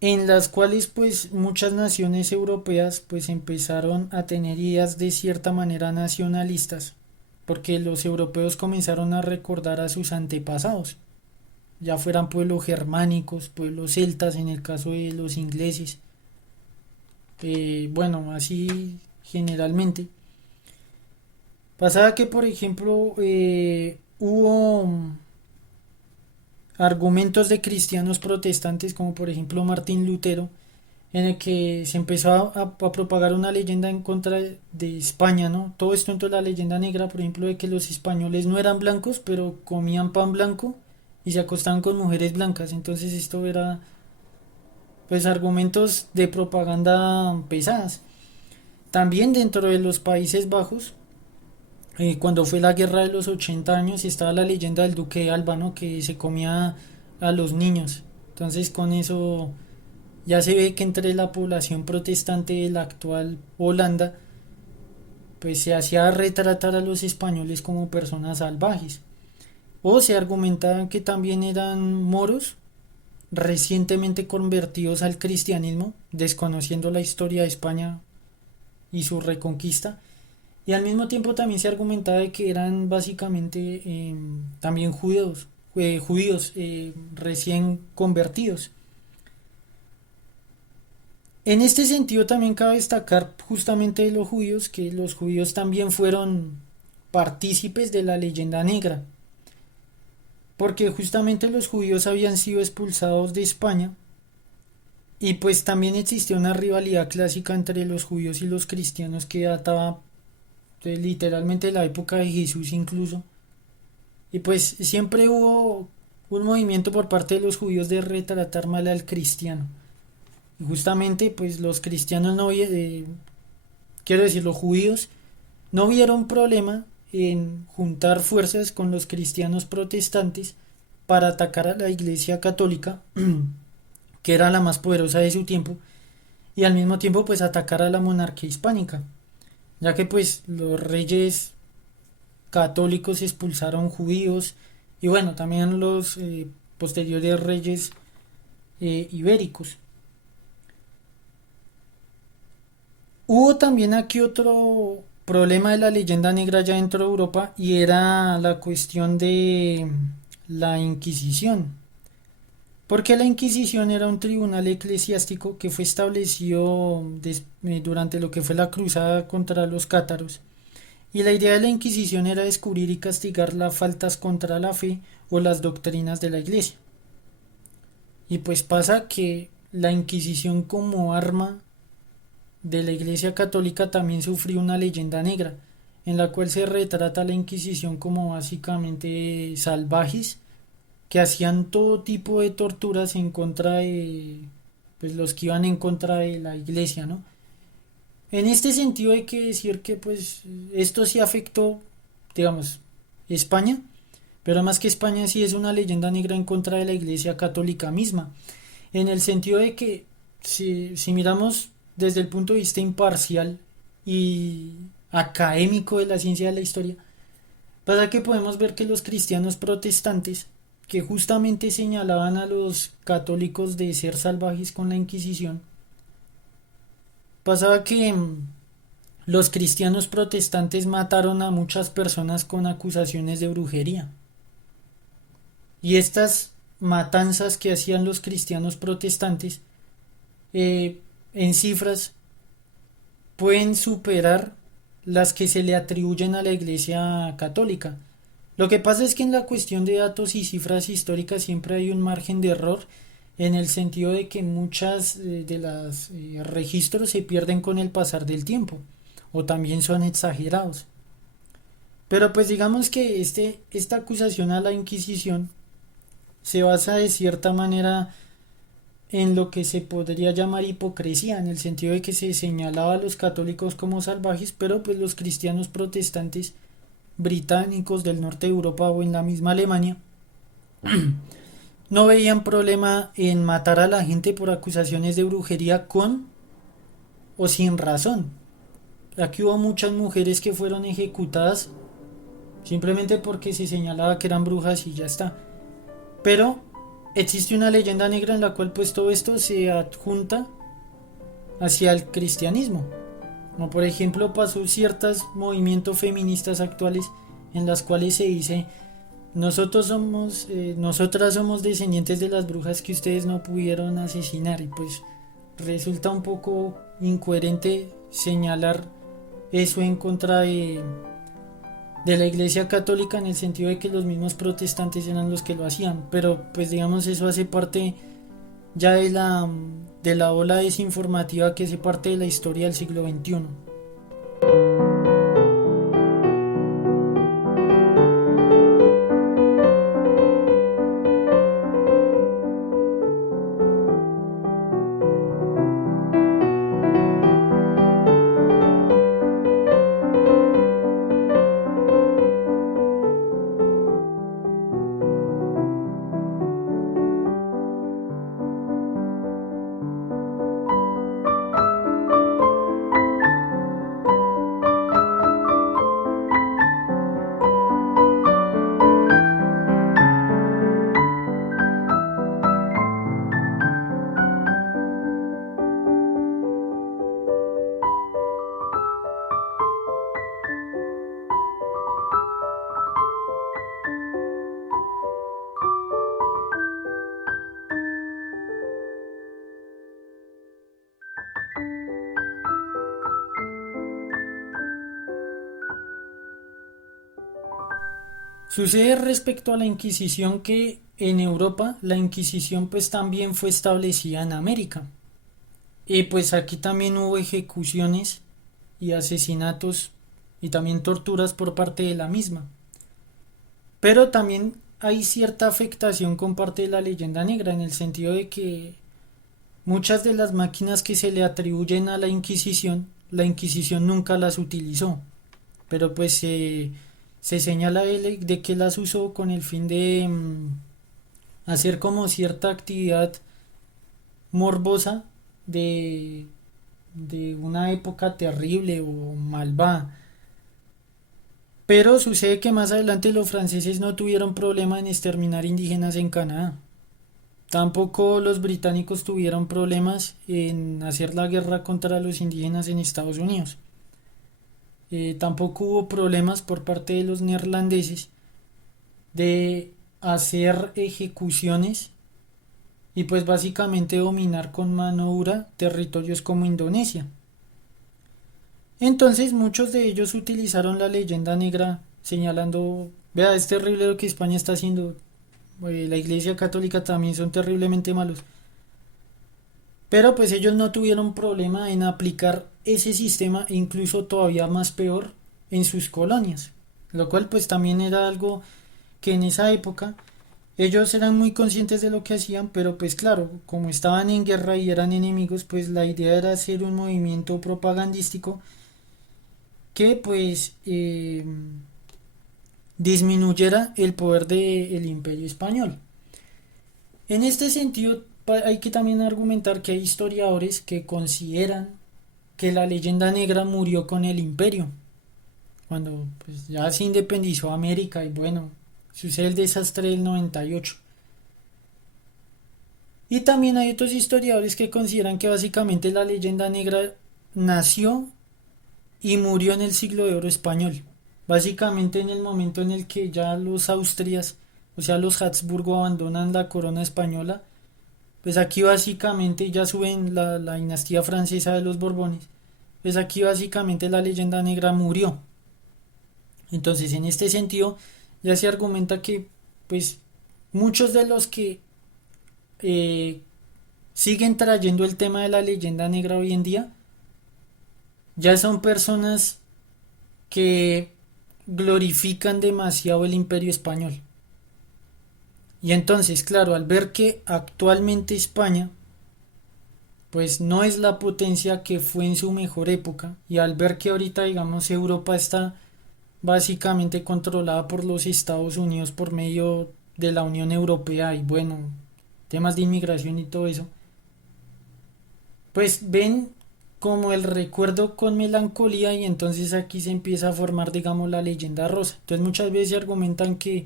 en las cuales pues muchas naciones europeas pues empezaron a tener ideas de cierta manera nacionalistas, porque los europeos comenzaron a recordar a sus antepasados, ya fueran pueblos germánicos, pueblos celtas en el caso de los ingleses, bueno, así generalmente. Pasaba que por ejemplo hubo argumentos de cristianos protestantes como por ejemplo Martín Lutero, en el que se empezó a propagar una leyenda en contra de España, ¿no? Todo esto entró en la leyenda negra, por ejemplo, de que los españoles no eran blancos, pero comían pan blanco y se acostaban con mujeres blancas. Entonces esto era, pues, argumentos de propaganda pesadas. También dentro de los Países Bajos, cuando fue la guerra de los 80 años, estaba la leyenda del duque de Alba, ¿no? Que se comía a los niños. Entonces con eso ya se ve que entre la población protestante de la actual Holanda, pues se hacía retratar a los españoles como personas salvajes. O se argumentaba que también eran moros recientemente convertidos al cristianismo, desconociendo la historia de España y su reconquista. Y al mismo tiempo también se argumentaba de que eran básicamente también judíos recién convertidos. En este sentido también cabe destacar justamente de los judíos que los judíos también fueron partícipes de la leyenda negra, porque justamente los judíos habían sido expulsados de España y pues también existía una rivalidad clásica entre los judíos y los cristianos que databa de literalmente la época de Jesús incluso. Y pues siempre hubo un movimiento por parte de los judíos de retratar mal al cristiano. Y justamente pues los cristianos no, quiero decir, los judíos no vieron problema en juntar fuerzas con los cristianos protestantes para atacar a la iglesia católica, que era la más poderosa de su tiempo, y al mismo tiempo pues atacar a la monarquía hispánica, ya que pues los reyes católicos expulsaron judíos y bueno, también los posteriores reyes ibéricos. Hubo también aquí otro problema de la leyenda negra ya dentro de Europa y era la cuestión de la Inquisición. Porque la Inquisición era un tribunal eclesiástico que fue establecido durante lo que fue la cruzada contra los cátaros. Y la idea de la Inquisición era descubrir y castigar las faltas contra la fe o las doctrinas de la iglesia. Y pues pasa que la Inquisición como arma de la Iglesia Católica también sufrió una leyenda negra, en la cual se retrata la Inquisición como básicamente salvajes que hacían todo tipo de torturas en contra de pues los que iban en contra de la Iglesia, ¿no? En este sentido hay que decir que pues esto sí afectó, digamos, España, pero más que España sí es una leyenda negra en contra de la Iglesia Católica misma, en el sentido de que si miramos desde el punto de vista imparcial y académico de la ciencia de la historia, pasa que podemos ver que los cristianos protestantes, que justamente señalaban a los católicos de ser salvajes con la Inquisición, pasaba que los cristianos protestantes mataron a muchas personas con acusaciones de brujería. Y estas matanzas que hacían los cristianos protestantes en cifras pueden superar las que se le atribuyen a la Iglesia Católica. Lo que pasa es que en la cuestión de datos y cifras históricas siempre hay un margen de error en el sentido de que muchas de los registros se pierden con el pasar del tiempo o también son exagerados. Pero pues digamos que esta acusación a la Inquisición se basa de cierta manera en lo que se podría llamar hipocresía, en el sentido de que se señalaba a los católicos como salvajes, pero pues los cristianos protestantes británicos del norte de Europa o en la misma Alemania no veían problema en matar a la gente por acusaciones de brujería con o sin razón. aquí hubo muchas mujeres que fueron ejecutadas simplemente porque se señalaba que eran brujas y ya está. Pero existe una leyenda negra en la cual pues todo esto se adjunta hacia el cristianismo. Como por ejemplo pasó ciertos movimientos feministas actuales en las cuales se dice nosotras somos descendientes de las brujas que ustedes no pudieron asesinar, y pues resulta un poco incoherente señalar eso en contra de la Iglesia Católica, en el sentido de que los mismos protestantes eran los que lo hacían, pero pues digamos eso hace parte ya de la ola desinformativa que hace parte de la historia del siglo XXI. Sucede respecto a la Inquisición que en Europa la Inquisición pues también fue establecida en América. Y pues aquí también hubo ejecuciones y asesinatos y también torturas por parte de la misma. Pero también hay cierta afectación con parte de la leyenda negra, en el sentido de que muchas de las máquinas que se le atribuyen a la Inquisición nunca las utilizó. Pero pues se señala de que las usó con el fin de hacer como cierta actividad morbosa de, de una época terrible o malvada. Pero sucede que más adelante los franceses no tuvieron problema en exterminar indígenas en Canadá. Tampoco los británicos tuvieron problemas en hacer la guerra contra los indígenas en Estados Unidos. Tampoco hubo problemas por parte de los neerlandeses de hacer ejecuciones y pues básicamente dominar con mano dura territorios como Indonesia. Entonces muchos de ellos utilizaron la leyenda negra señalando, vea, es terrible lo que España está haciendo, la Iglesia Católica también son terriblemente malos. Pero pues ellos no tuvieron problema en aplicar ese sistema e incluso todavía más peor en sus colonias. Lo cual pues también era algo que en esa época ellos eran muy conscientes de lo que hacían, pero pues claro, como estaban en guerra y eran enemigos, pues la idea era hacer un movimiento propagandístico que pues disminuyera el poder del imperio español. En este sentido, hay que también argumentar que hay historiadores que consideran que la leyenda negra murió con el imperio, cuando pues, ya se independizó América y bueno, sucede el desastre del 98. Y también hay otros historiadores que consideran que básicamente la leyenda negra nació y murió en el siglo de oro español. Básicamente en el momento en el que ya los Austrias, o sea los Habsburgo abandonan la corona española, pues aquí básicamente ya suben la dinastía francesa de los Borbones, pues aquí básicamente la leyenda negra murió. Entonces en este sentido ya se argumenta que pues muchos de los que eh, siguen trayendo el tema de la leyenda negra hoy en día ya son personas que glorifican demasiado el imperio español. Y entonces, claro, al ver que actualmente España pues no es la potencia que fue en su mejor época, y al ver que ahorita digamos Europa está básicamente controlada por los Estados Unidos por medio de la Unión Europea y temas de inmigración y todo eso, pues ven como el recuerdo con melancolía y entonces aquí se empieza a formar, digamos, la leyenda rosa. Entonces muchas veces se argumentan que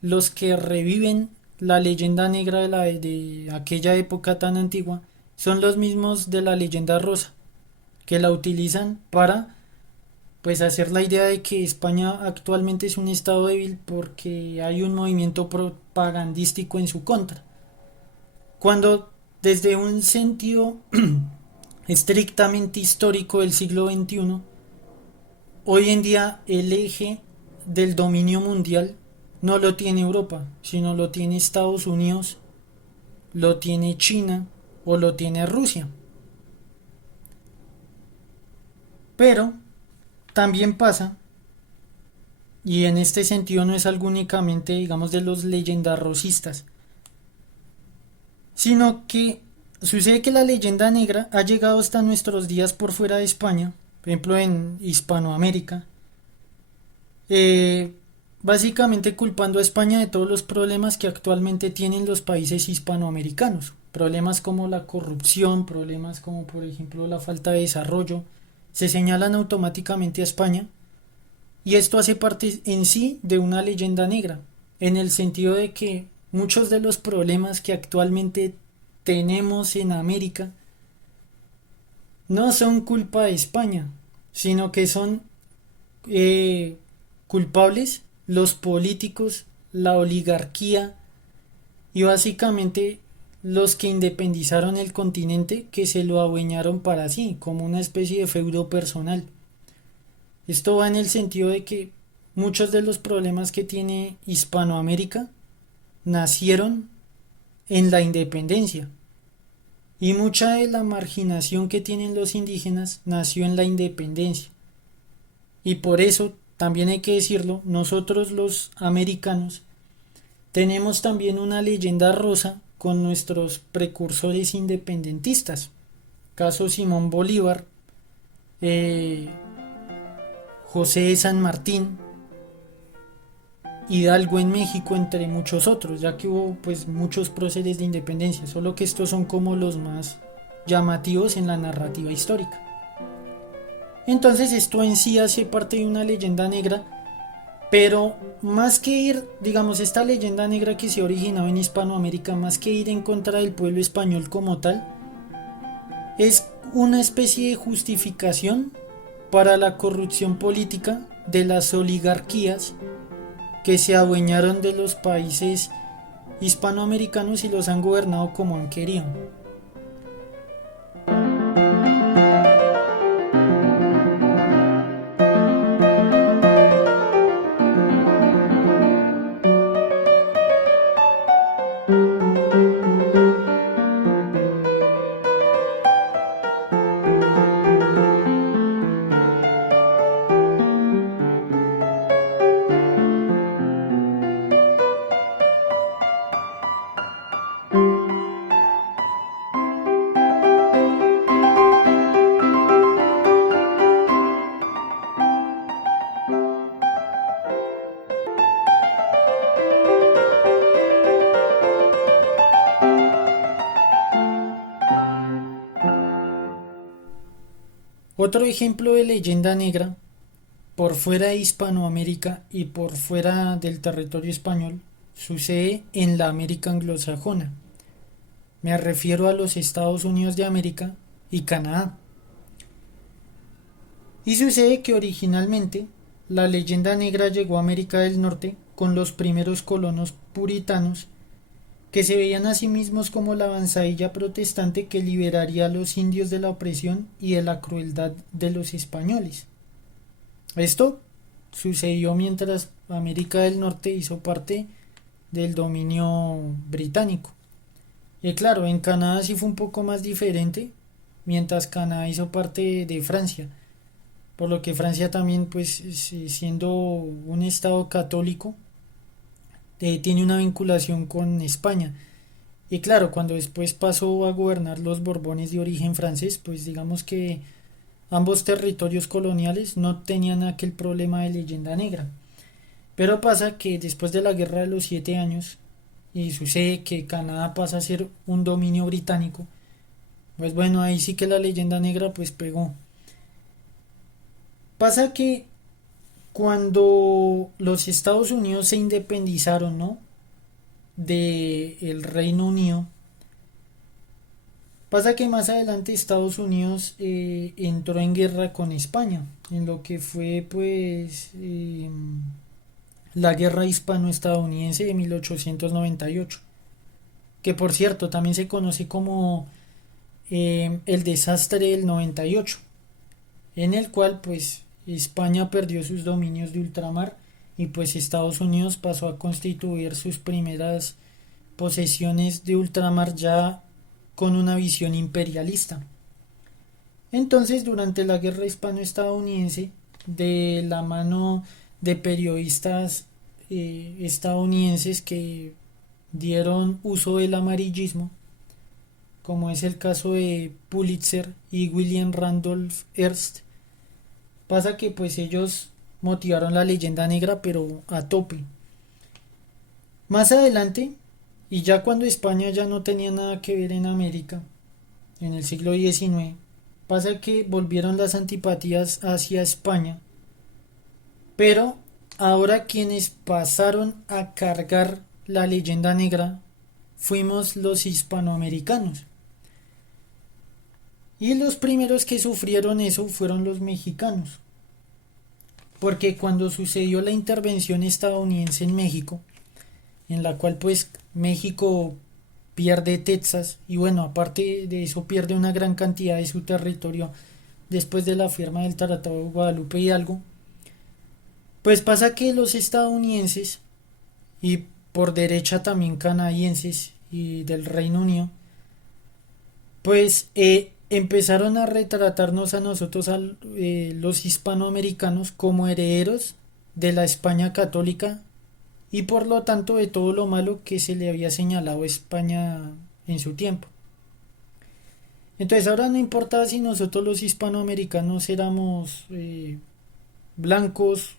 los que reviven la leyenda negra de aquella época tan antigua son los mismos de la leyenda rosa, que la utilizan para pues hacer la idea de que España actualmente es un estado débil porque hay un movimiento propagandístico en su contra. Cuando desde un sentido estrictamente histórico del siglo XXI, hoy en día el eje del dominio mundial no lo tiene Europa, sino lo tiene Estados Unidos, lo tiene China o lo tiene Rusia. Pero también pasa, y en este sentido no es algo únicamente, digamos, de los leyendarrosistas, sino que sucede que la leyenda negra ha llegado hasta nuestros días por fuera de España, por ejemplo en Hispanoamérica, eh, básicamente culpando a España de todos los problemas que actualmente tienen los países hispanoamericanos. Problemas como la corrupción, problemas como por ejemplo la falta de desarrollo, se señalan automáticamente a España y esto hace parte en sí de una leyenda negra, en el sentido de que muchos de los problemas que actualmente tenemos en América no son culpa de España, sino que son eh, culpables los políticos, la oligarquía y básicamente los que independizaron el continente que se lo adueñaron para sí, como una especie de feudo personal. Esto va en el sentido de que muchos de los problemas que tiene Hispanoamérica nacieron en la independencia y mucha de la marginación que tienen los indígenas nació en la independencia. Y por eso, también hay que decirlo, nosotros los americanos tenemos también una leyenda rosa con nuestros precursores independentistas. Caso Simón Bolívar, eh, José de San Martín, Hidalgo en México, entre muchos otros, ya que hubo pues muchos próceres de independencia, solo que estos son como los más llamativos en la narrativa histórica. Entonces esto en sí hace parte de una leyenda negra, pero más que ir, digamos, esta leyenda negra que se ha originado en Hispanoamérica, más que ir en contra del pueblo español como tal, es una especie de justificación para la corrupción política de las oligarquías que se adueñaron de los países hispanoamericanos y los han gobernado como han querido. Otro ejemplo de leyenda negra, por fuera de Hispanoamérica y por fuera del territorio español, sucede en la América anglosajona. Me refiero a los Estados Unidos de América y Canadá. Y sucede que originalmente la leyenda negra llegó a América del Norte con los primeros colonos puritanos que se veían a sí mismos como la avanzadilla protestante que liberaría a los indios de la opresión y de la crueldad de los españoles. Esto sucedió mientras América del Norte hizo parte del dominio británico. Y claro, en Canadá sí fue un poco más diferente, mientras Canadá hizo parte de Francia, por lo que Francia también, pues siendo un estado católico, tiene una vinculación con España. Y claro, cuando después pasó a gobernar los Borbones de origen francés, pues digamos que ambos territorios coloniales no tenían aquel problema de leyenda negra. Pero pasa que después de la Guerra de los 7 años, y sucede que Canadá pasa a ser un dominio británico, Pues bueno, ahí sí que la leyenda negra pues pegó. Pasa que cuando los Estados Unidos se independizaron, ¿no? De el Reino Unido, pasa que más adelante Estados Unidos entró en guerra con España, en lo que fue pues la guerra hispano-estadounidense de 1898, que por cierto también se conoce como el desastre del 98, en el cual pues España perdió sus dominios de ultramar y pues Estados Unidos pasó a constituir sus primeras posesiones de ultramar ya con una visión imperialista. Entonces, durante la guerra hispano-estadounidense, de la mano de periodistas estadounidenses que dieron uso del amarillismo, como es el caso de Pulitzer y William Randolph Hearst, pasa que pues ellos motivaron la leyenda negra pero a tope. Más adelante, y ya cuando España ya no tenía nada que ver en América, en el siglo XIX, pasa que volvieron las antipatías hacia España, pero ahora quienes pasaron a cargar la leyenda negra fuimos los hispanoamericanos. Y los primeros que sufrieron eso fueron los mexicanos. Porque cuando sucedió la intervención estadounidense en México, en la cual pues México pierde Texas y bueno, aparte de eso pierde una gran cantidad de su territorio después de la firma del Tratado de Guadalupe Hidalgo, pues pasa que los estadounidenses y por derecha también canadienses y del Reino Unido, pues empezaron a retratarnos a nosotros, los hispanoamericanos, como herederos de la España católica y por lo tanto de todo lo malo que se le había señalado a España en su tiempo. Entonces ahora no importaba si nosotros los hispanoamericanos éramos blancos,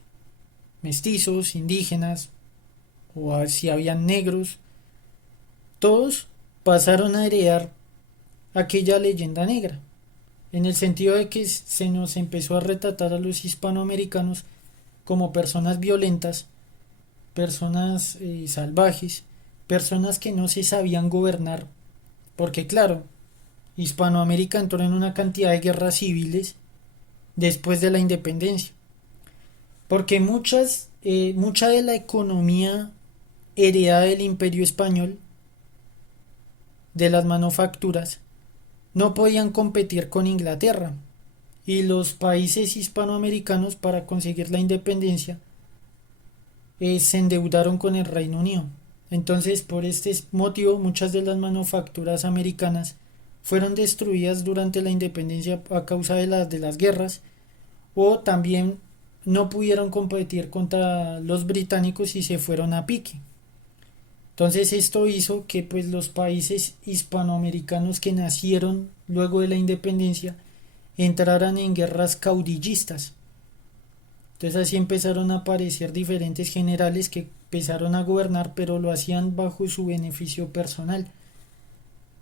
mestizos, indígenas o si habían negros, todos pasaron a heredar aquella leyenda negra, en el sentido de que se nos empezó a retratar a los hispanoamericanos como personas violentas, personas salvajes, personas que no se sabían gobernar, porque claro, Hispanoamérica entró en una cantidad de guerras civiles después de la independencia, porque mucha de la economía heredada del Imperio Español, de las manufacturas, no podían competir con Inglaterra, y los países hispanoamericanos para conseguir la independencia se endeudaron con el Reino Unido. Entonces, por este motivo, muchas de las manufacturas americanas fueron destruidas durante la independencia a causa de las guerras, o también no pudieron competir contra los británicos y se fueron a pique. Entonces esto hizo que pues los países hispanoamericanos que nacieron luego de la independencia entraran en guerras caudillistas. Entonces así empezaron a aparecer diferentes generales que empezaron a gobernar, pero lo hacían bajo su beneficio personal,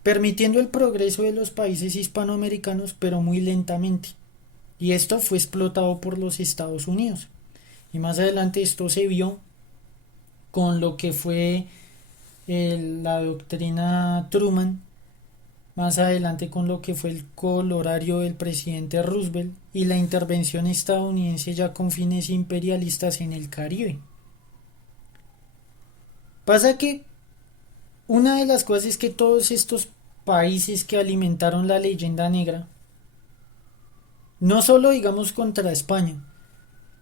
permitiendo el progreso de los países hispanoamericanos, pero muy lentamente. Y esto fue explotado por los Estados Unidos. Y más adelante esto se vio con lo que fue la doctrina Truman, más adelante con lo que fue el corolario del presidente Roosevelt y la intervención estadounidense ya con fines imperialistas en el Caribe. Pasa que una de las cosas es que todos estos países que alimentaron la leyenda negra, no solo digamos contra España,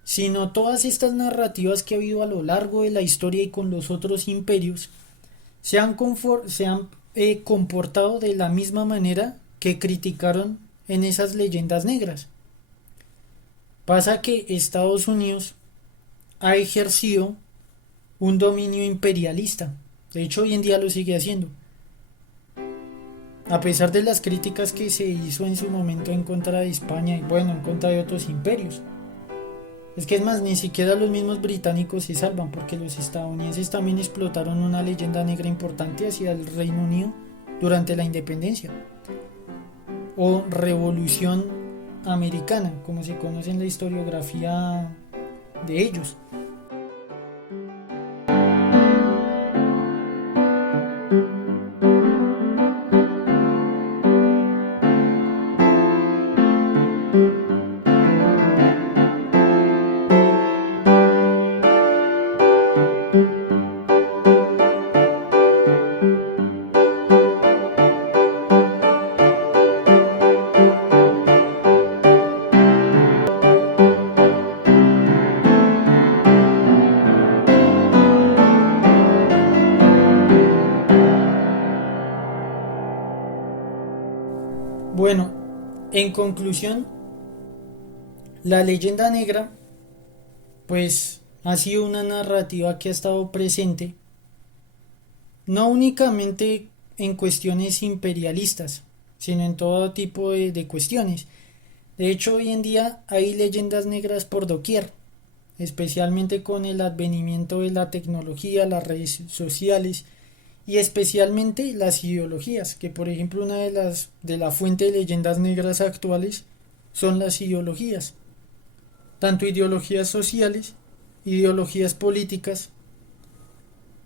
sino todas estas narrativas que ha habido a lo largo de la historia y con los otros imperios, se han comportado de la misma manera que criticaron en esas leyendas negras. Pasa que Estados Unidos ha ejercido un dominio imperialista. De hecho, hoy en día lo sigue haciendo. A pesar de las críticas que se hizo en su momento en contra de España y bueno, en contra de otros imperios. Es que es más, ni siquiera los mismos británicos se salvan porque los estadounidenses también explotaron una leyenda negra importante hacia el Reino Unido durante la independencia. o Revolución Americana, como se conoce en la historiografía de ellos. Bueno, en conclusión, la leyenda negra pues ha sido una narrativa que ha estado presente no únicamente en cuestiones imperialistas, sino en todo tipo de cuestiones. De hecho, hoy en día hay leyendas negras por doquier, especialmente con el advenimiento de la tecnología, las redes sociales y especialmente las ideologías, que por ejemplo una de la fuente de leyendas negras actuales son las ideologías, tanto ideologías sociales, ideologías políticas,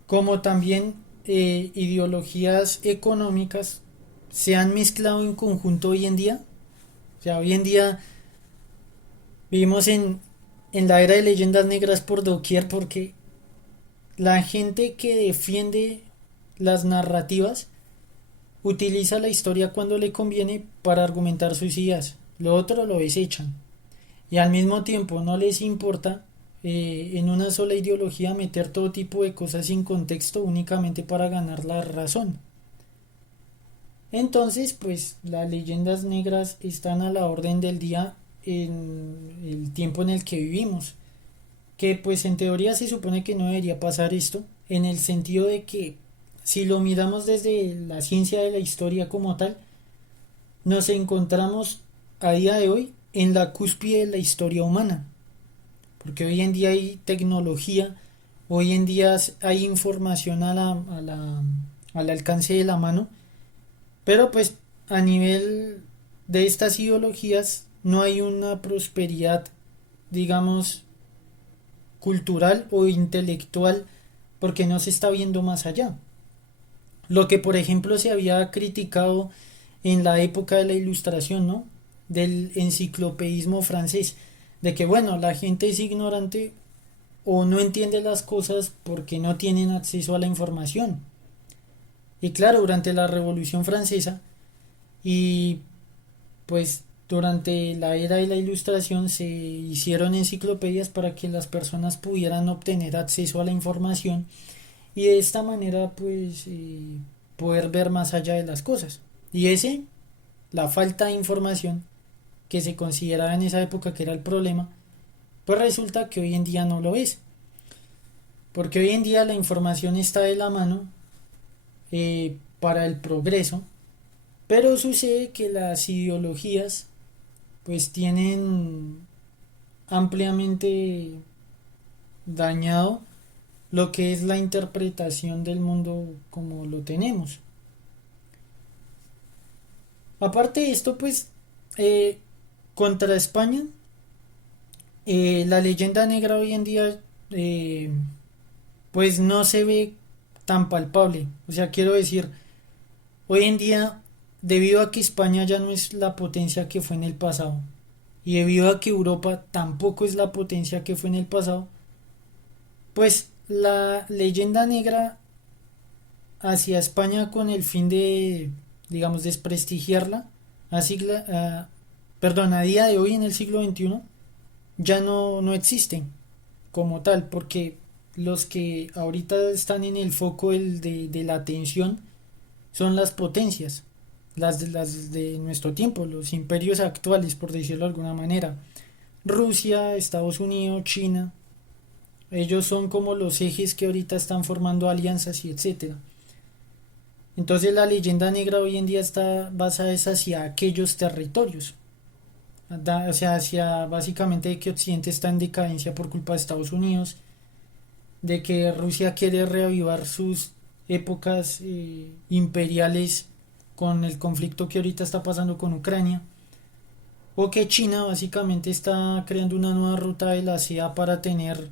como también ideologías económicas se han mezclado en conjunto hoy en día. O sea, hoy en día vivimos en la era de leyendas negras por doquier porque la gente que defiende las narrativas utiliza la historia cuando le conviene para argumentar sus ideas. Lo otro lo desechan. Y al mismo tiempo no les importa en una sola ideología meter todo tipo de cosas sin contexto únicamente para ganar la razón. Entonces, pues las leyendas negras están a la orden del día en el tiempo en el que vivimos. Que pues en teoría se supone que no debería pasar esto, en el sentido de que si lo miramos desde la ciencia de la historia como tal, nos encontramos a día de hoy en la cúspide de la historia humana. Porque hoy en día hay tecnología, hoy en día hay información al alcance de la mano, pero pues a nivel de estas ideologías no hay una prosperidad, digamos, cultural o intelectual, porque no se está viendo más allá. Lo que por ejemplo se había criticado en la época de la Ilustración, ¿no? Del enciclopedismo francés, de que bueno, la gente es ignorante o no entiende las cosas porque no tienen acceso a la información. Y claro, durante la Revolución Francesa y pues durante la era de la Ilustración se hicieron enciclopedias para que las personas pudieran obtener acceso a la información y de esta manera pues poder ver más allá de las cosas. Y la falta de información que se consideraba en esa época que era el problema, pues resulta que hoy en día no lo es. Porque hoy en día la información está de la mano para el progreso, pero sucede que las ideologías pues tienen ampliamente dañado lo que es la interpretación del mundo como lo tenemos. Aparte de esto, pues contra España, la leyenda negra hoy en día pues no se ve tan palpable. O sea, quiero decir, hoy en día, debido a que España ya no es la potencia que fue en el pasado, y debido a que Europa tampoco es la potencia que fue en el pasado, pues la leyenda negra hacia España con el fin de, digamos, desprestigiarla, así, perdón, a día de hoy en el siglo XXI ya no existen como tal, porque los que ahorita están en el foco de la atención son las potencias, las de nuestro tiempo, los imperios actuales, por decirlo de alguna manera. Rusia, Estados Unidos, China, ellos son como los ejes que ahorita están formando alianzas y etcétera. Entonces la leyenda negra hoy en día está basada hacia aquellos territorios, o sea, hacia básicamente que Occidente está en decadencia por culpa de Estados Unidos, de que Rusia quiere reavivar sus épocas imperiales con el conflicto que ahorita está pasando con Ucrania, o que China básicamente está creando una nueva ruta de la seda para tener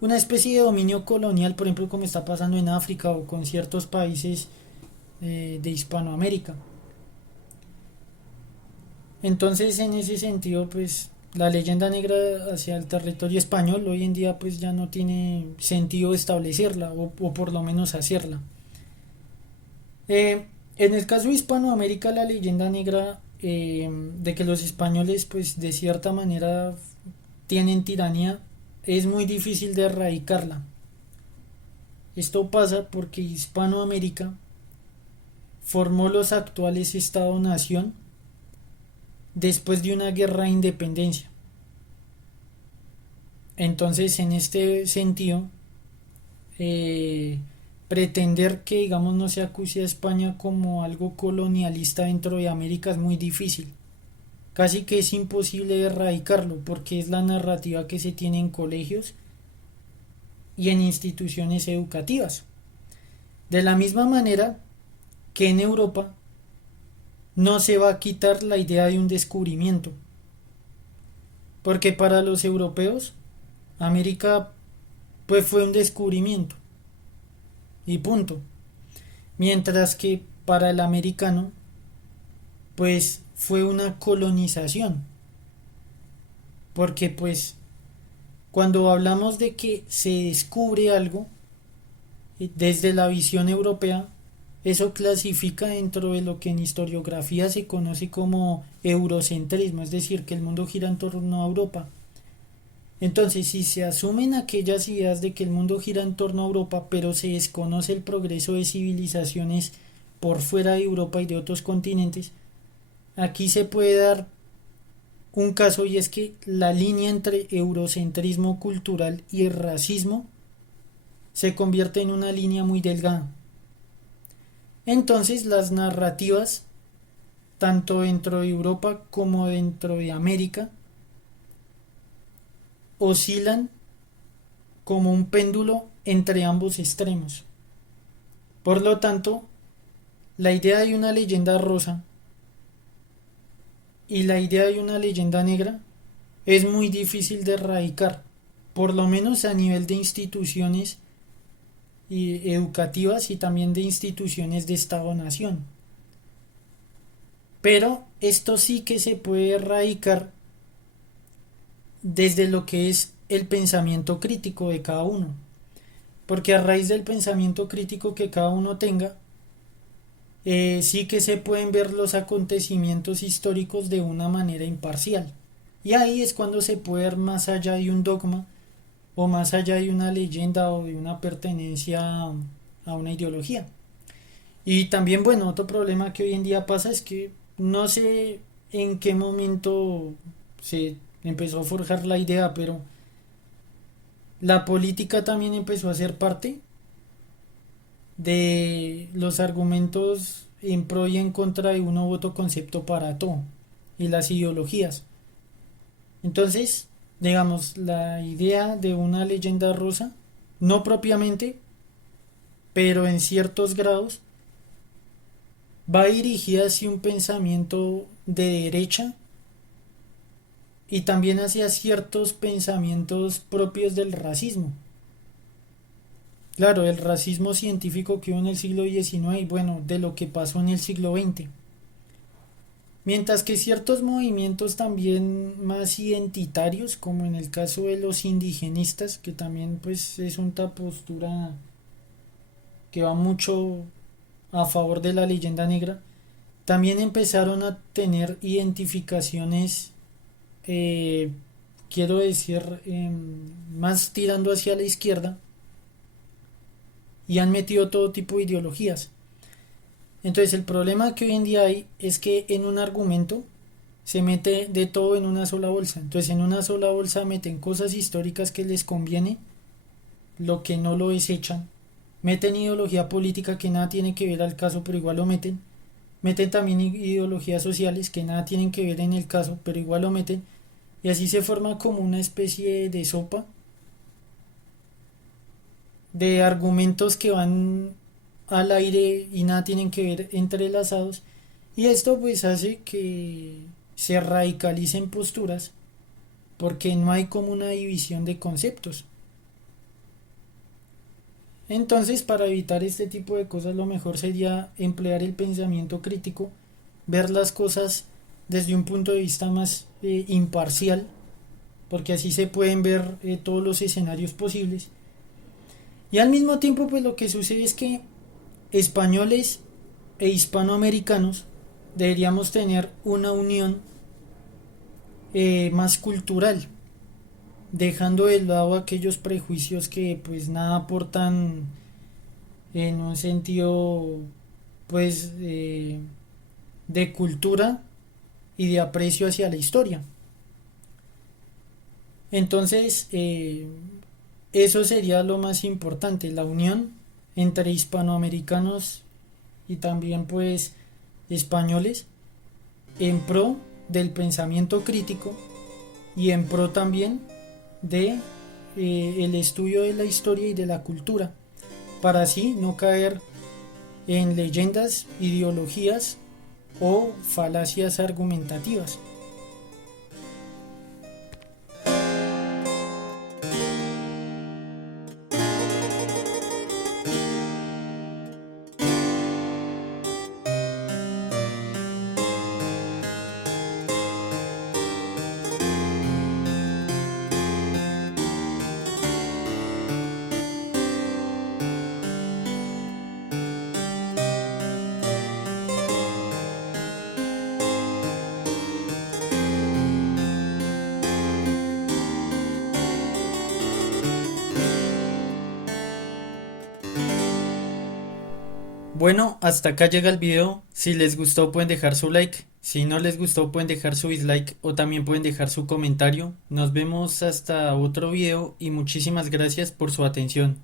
una especie de dominio colonial, por ejemplo, como está pasando en África o con ciertos países de Hispanoamérica. Entonces, en ese sentido, pues la leyenda negra hacia el territorio español hoy en día pues ya no tiene sentido establecerla o por lo menos hacerla. En el caso de Hispanoamérica, la leyenda negra de que los españoles pues de cierta manera tienen tiranía es muy difícil de erradicarla. Esto pasa porque Hispanoamérica formó los actuales Estado-Nación después de una guerra de independencia. Entonces, en este sentido, eh, pretender que, digamos, no se acuse a España como algo colonialista dentro de América es muy difícil. Casi que es imposible erradicarlo porque es la narrativa que se tiene en colegios y en instituciones educativas. De la misma manera que en Europa no se va a quitar la idea de un descubrimiento, porque para los europeos América pues fue un descubrimiento y punto. Mientras que para el americano pues fue una colonización, porque pues cuando hablamos de que se descubre algo desde la visión europea, eso clasifica dentro de lo que en historiografía se conoce como eurocentrismo, es decir, que el mundo gira en torno a Europa. Entonces, si se asumen aquellas ideas de que el mundo gira en torno a Europa, pero se desconoce el progreso de civilizaciones por fuera de Europa y de otros continentes, aquí se puede dar un caso y es que la línea entre eurocentrismo cultural y el racismo se convierte en una línea muy delgada. Entonces las narrativas, tanto dentro de Europa como dentro de América, oscilan como un péndulo entre ambos extremos. Por lo tanto, la idea de una leyenda rosa y la idea de una leyenda negra es muy difícil de erradicar, por lo menos a nivel de instituciones educativas y también de instituciones de Estado-Nación. Pero esto sí que se puede erradicar desde lo que es el pensamiento crítico de cada uno. Porque a raíz del pensamiento crítico que cada uno tenga, sí que se pueden ver los acontecimientos históricos de una manera imparcial. Y ahí es cuando se puede ver más allá de un dogma o más allá de una leyenda o de una pertenencia a una ideología. Y también, bueno, otro problema que hoy en día pasa es que no sé en qué momento se empezó a forjar la idea, pero la política también empezó a ser parte de los argumentos en pro y en contra de uno u otro concepto para todo y las ideologías. Entonces, digamos, la idea de una leyenda rosa, no propiamente, pero en ciertos grados, va dirigida hacia un pensamiento de derecha y también hacia ciertos pensamientos propios del racismo. Claro, el racismo científico que hubo en el siglo XIX y bueno, de lo que pasó en el siglo XX. Mientras que ciertos movimientos también más identitarios, como en el caso de los indigenistas, que también pues es una postura que va mucho a favor de la leyenda negra, también empezaron a tener identificaciones, eh, quiero decir, más tirando hacia la izquierda y han metido todo tipo de ideologías. Entonces el problema que hoy en día hay es que en un argumento se mete de todo en una sola bolsa. Entonces en una sola bolsa meten cosas históricas que les conviene, lo que no lo desechan. Meten ideología política que nada tiene que ver al caso, pero igual lo meten. Meten también ideologías sociales que nada tienen que ver en el caso, pero igual lo meten. Y así se forma como una especie de sopa de argumentos que van al aire y nada tienen que ver entrelazados. Y esto pues hace que se radicalicen posturas porque no hay como una división de conceptos. Entonces, para evitar este tipo de cosas, lo mejor sería emplear el pensamiento crítico, ver las cosas desde un punto de vista más imparcial, porque así se pueden ver todos los escenarios posibles. Y al mismo tiempo, pues lo que sucede es que españoles e hispanoamericanos deberíamos tener una unión más cultural, dejando de lado aquellos prejuicios que pues nada aportan en un sentido pues de cultura y de aprecio hacia la historia. Entonces eso sería lo más importante, la unión entre hispanoamericanos y también pues españoles en pro del pensamiento crítico y en pro también de el estudio de la historia y de la cultura, para así no caer en leyendas, ideologías o falacias argumentativas. Bueno, hasta acá llega el video. Si les gustó pueden dejar su like. Si no les gustó pueden dejar su dislike o también pueden dejar su comentario. Nos vemos hasta otro video y muchísimas gracias por su atención.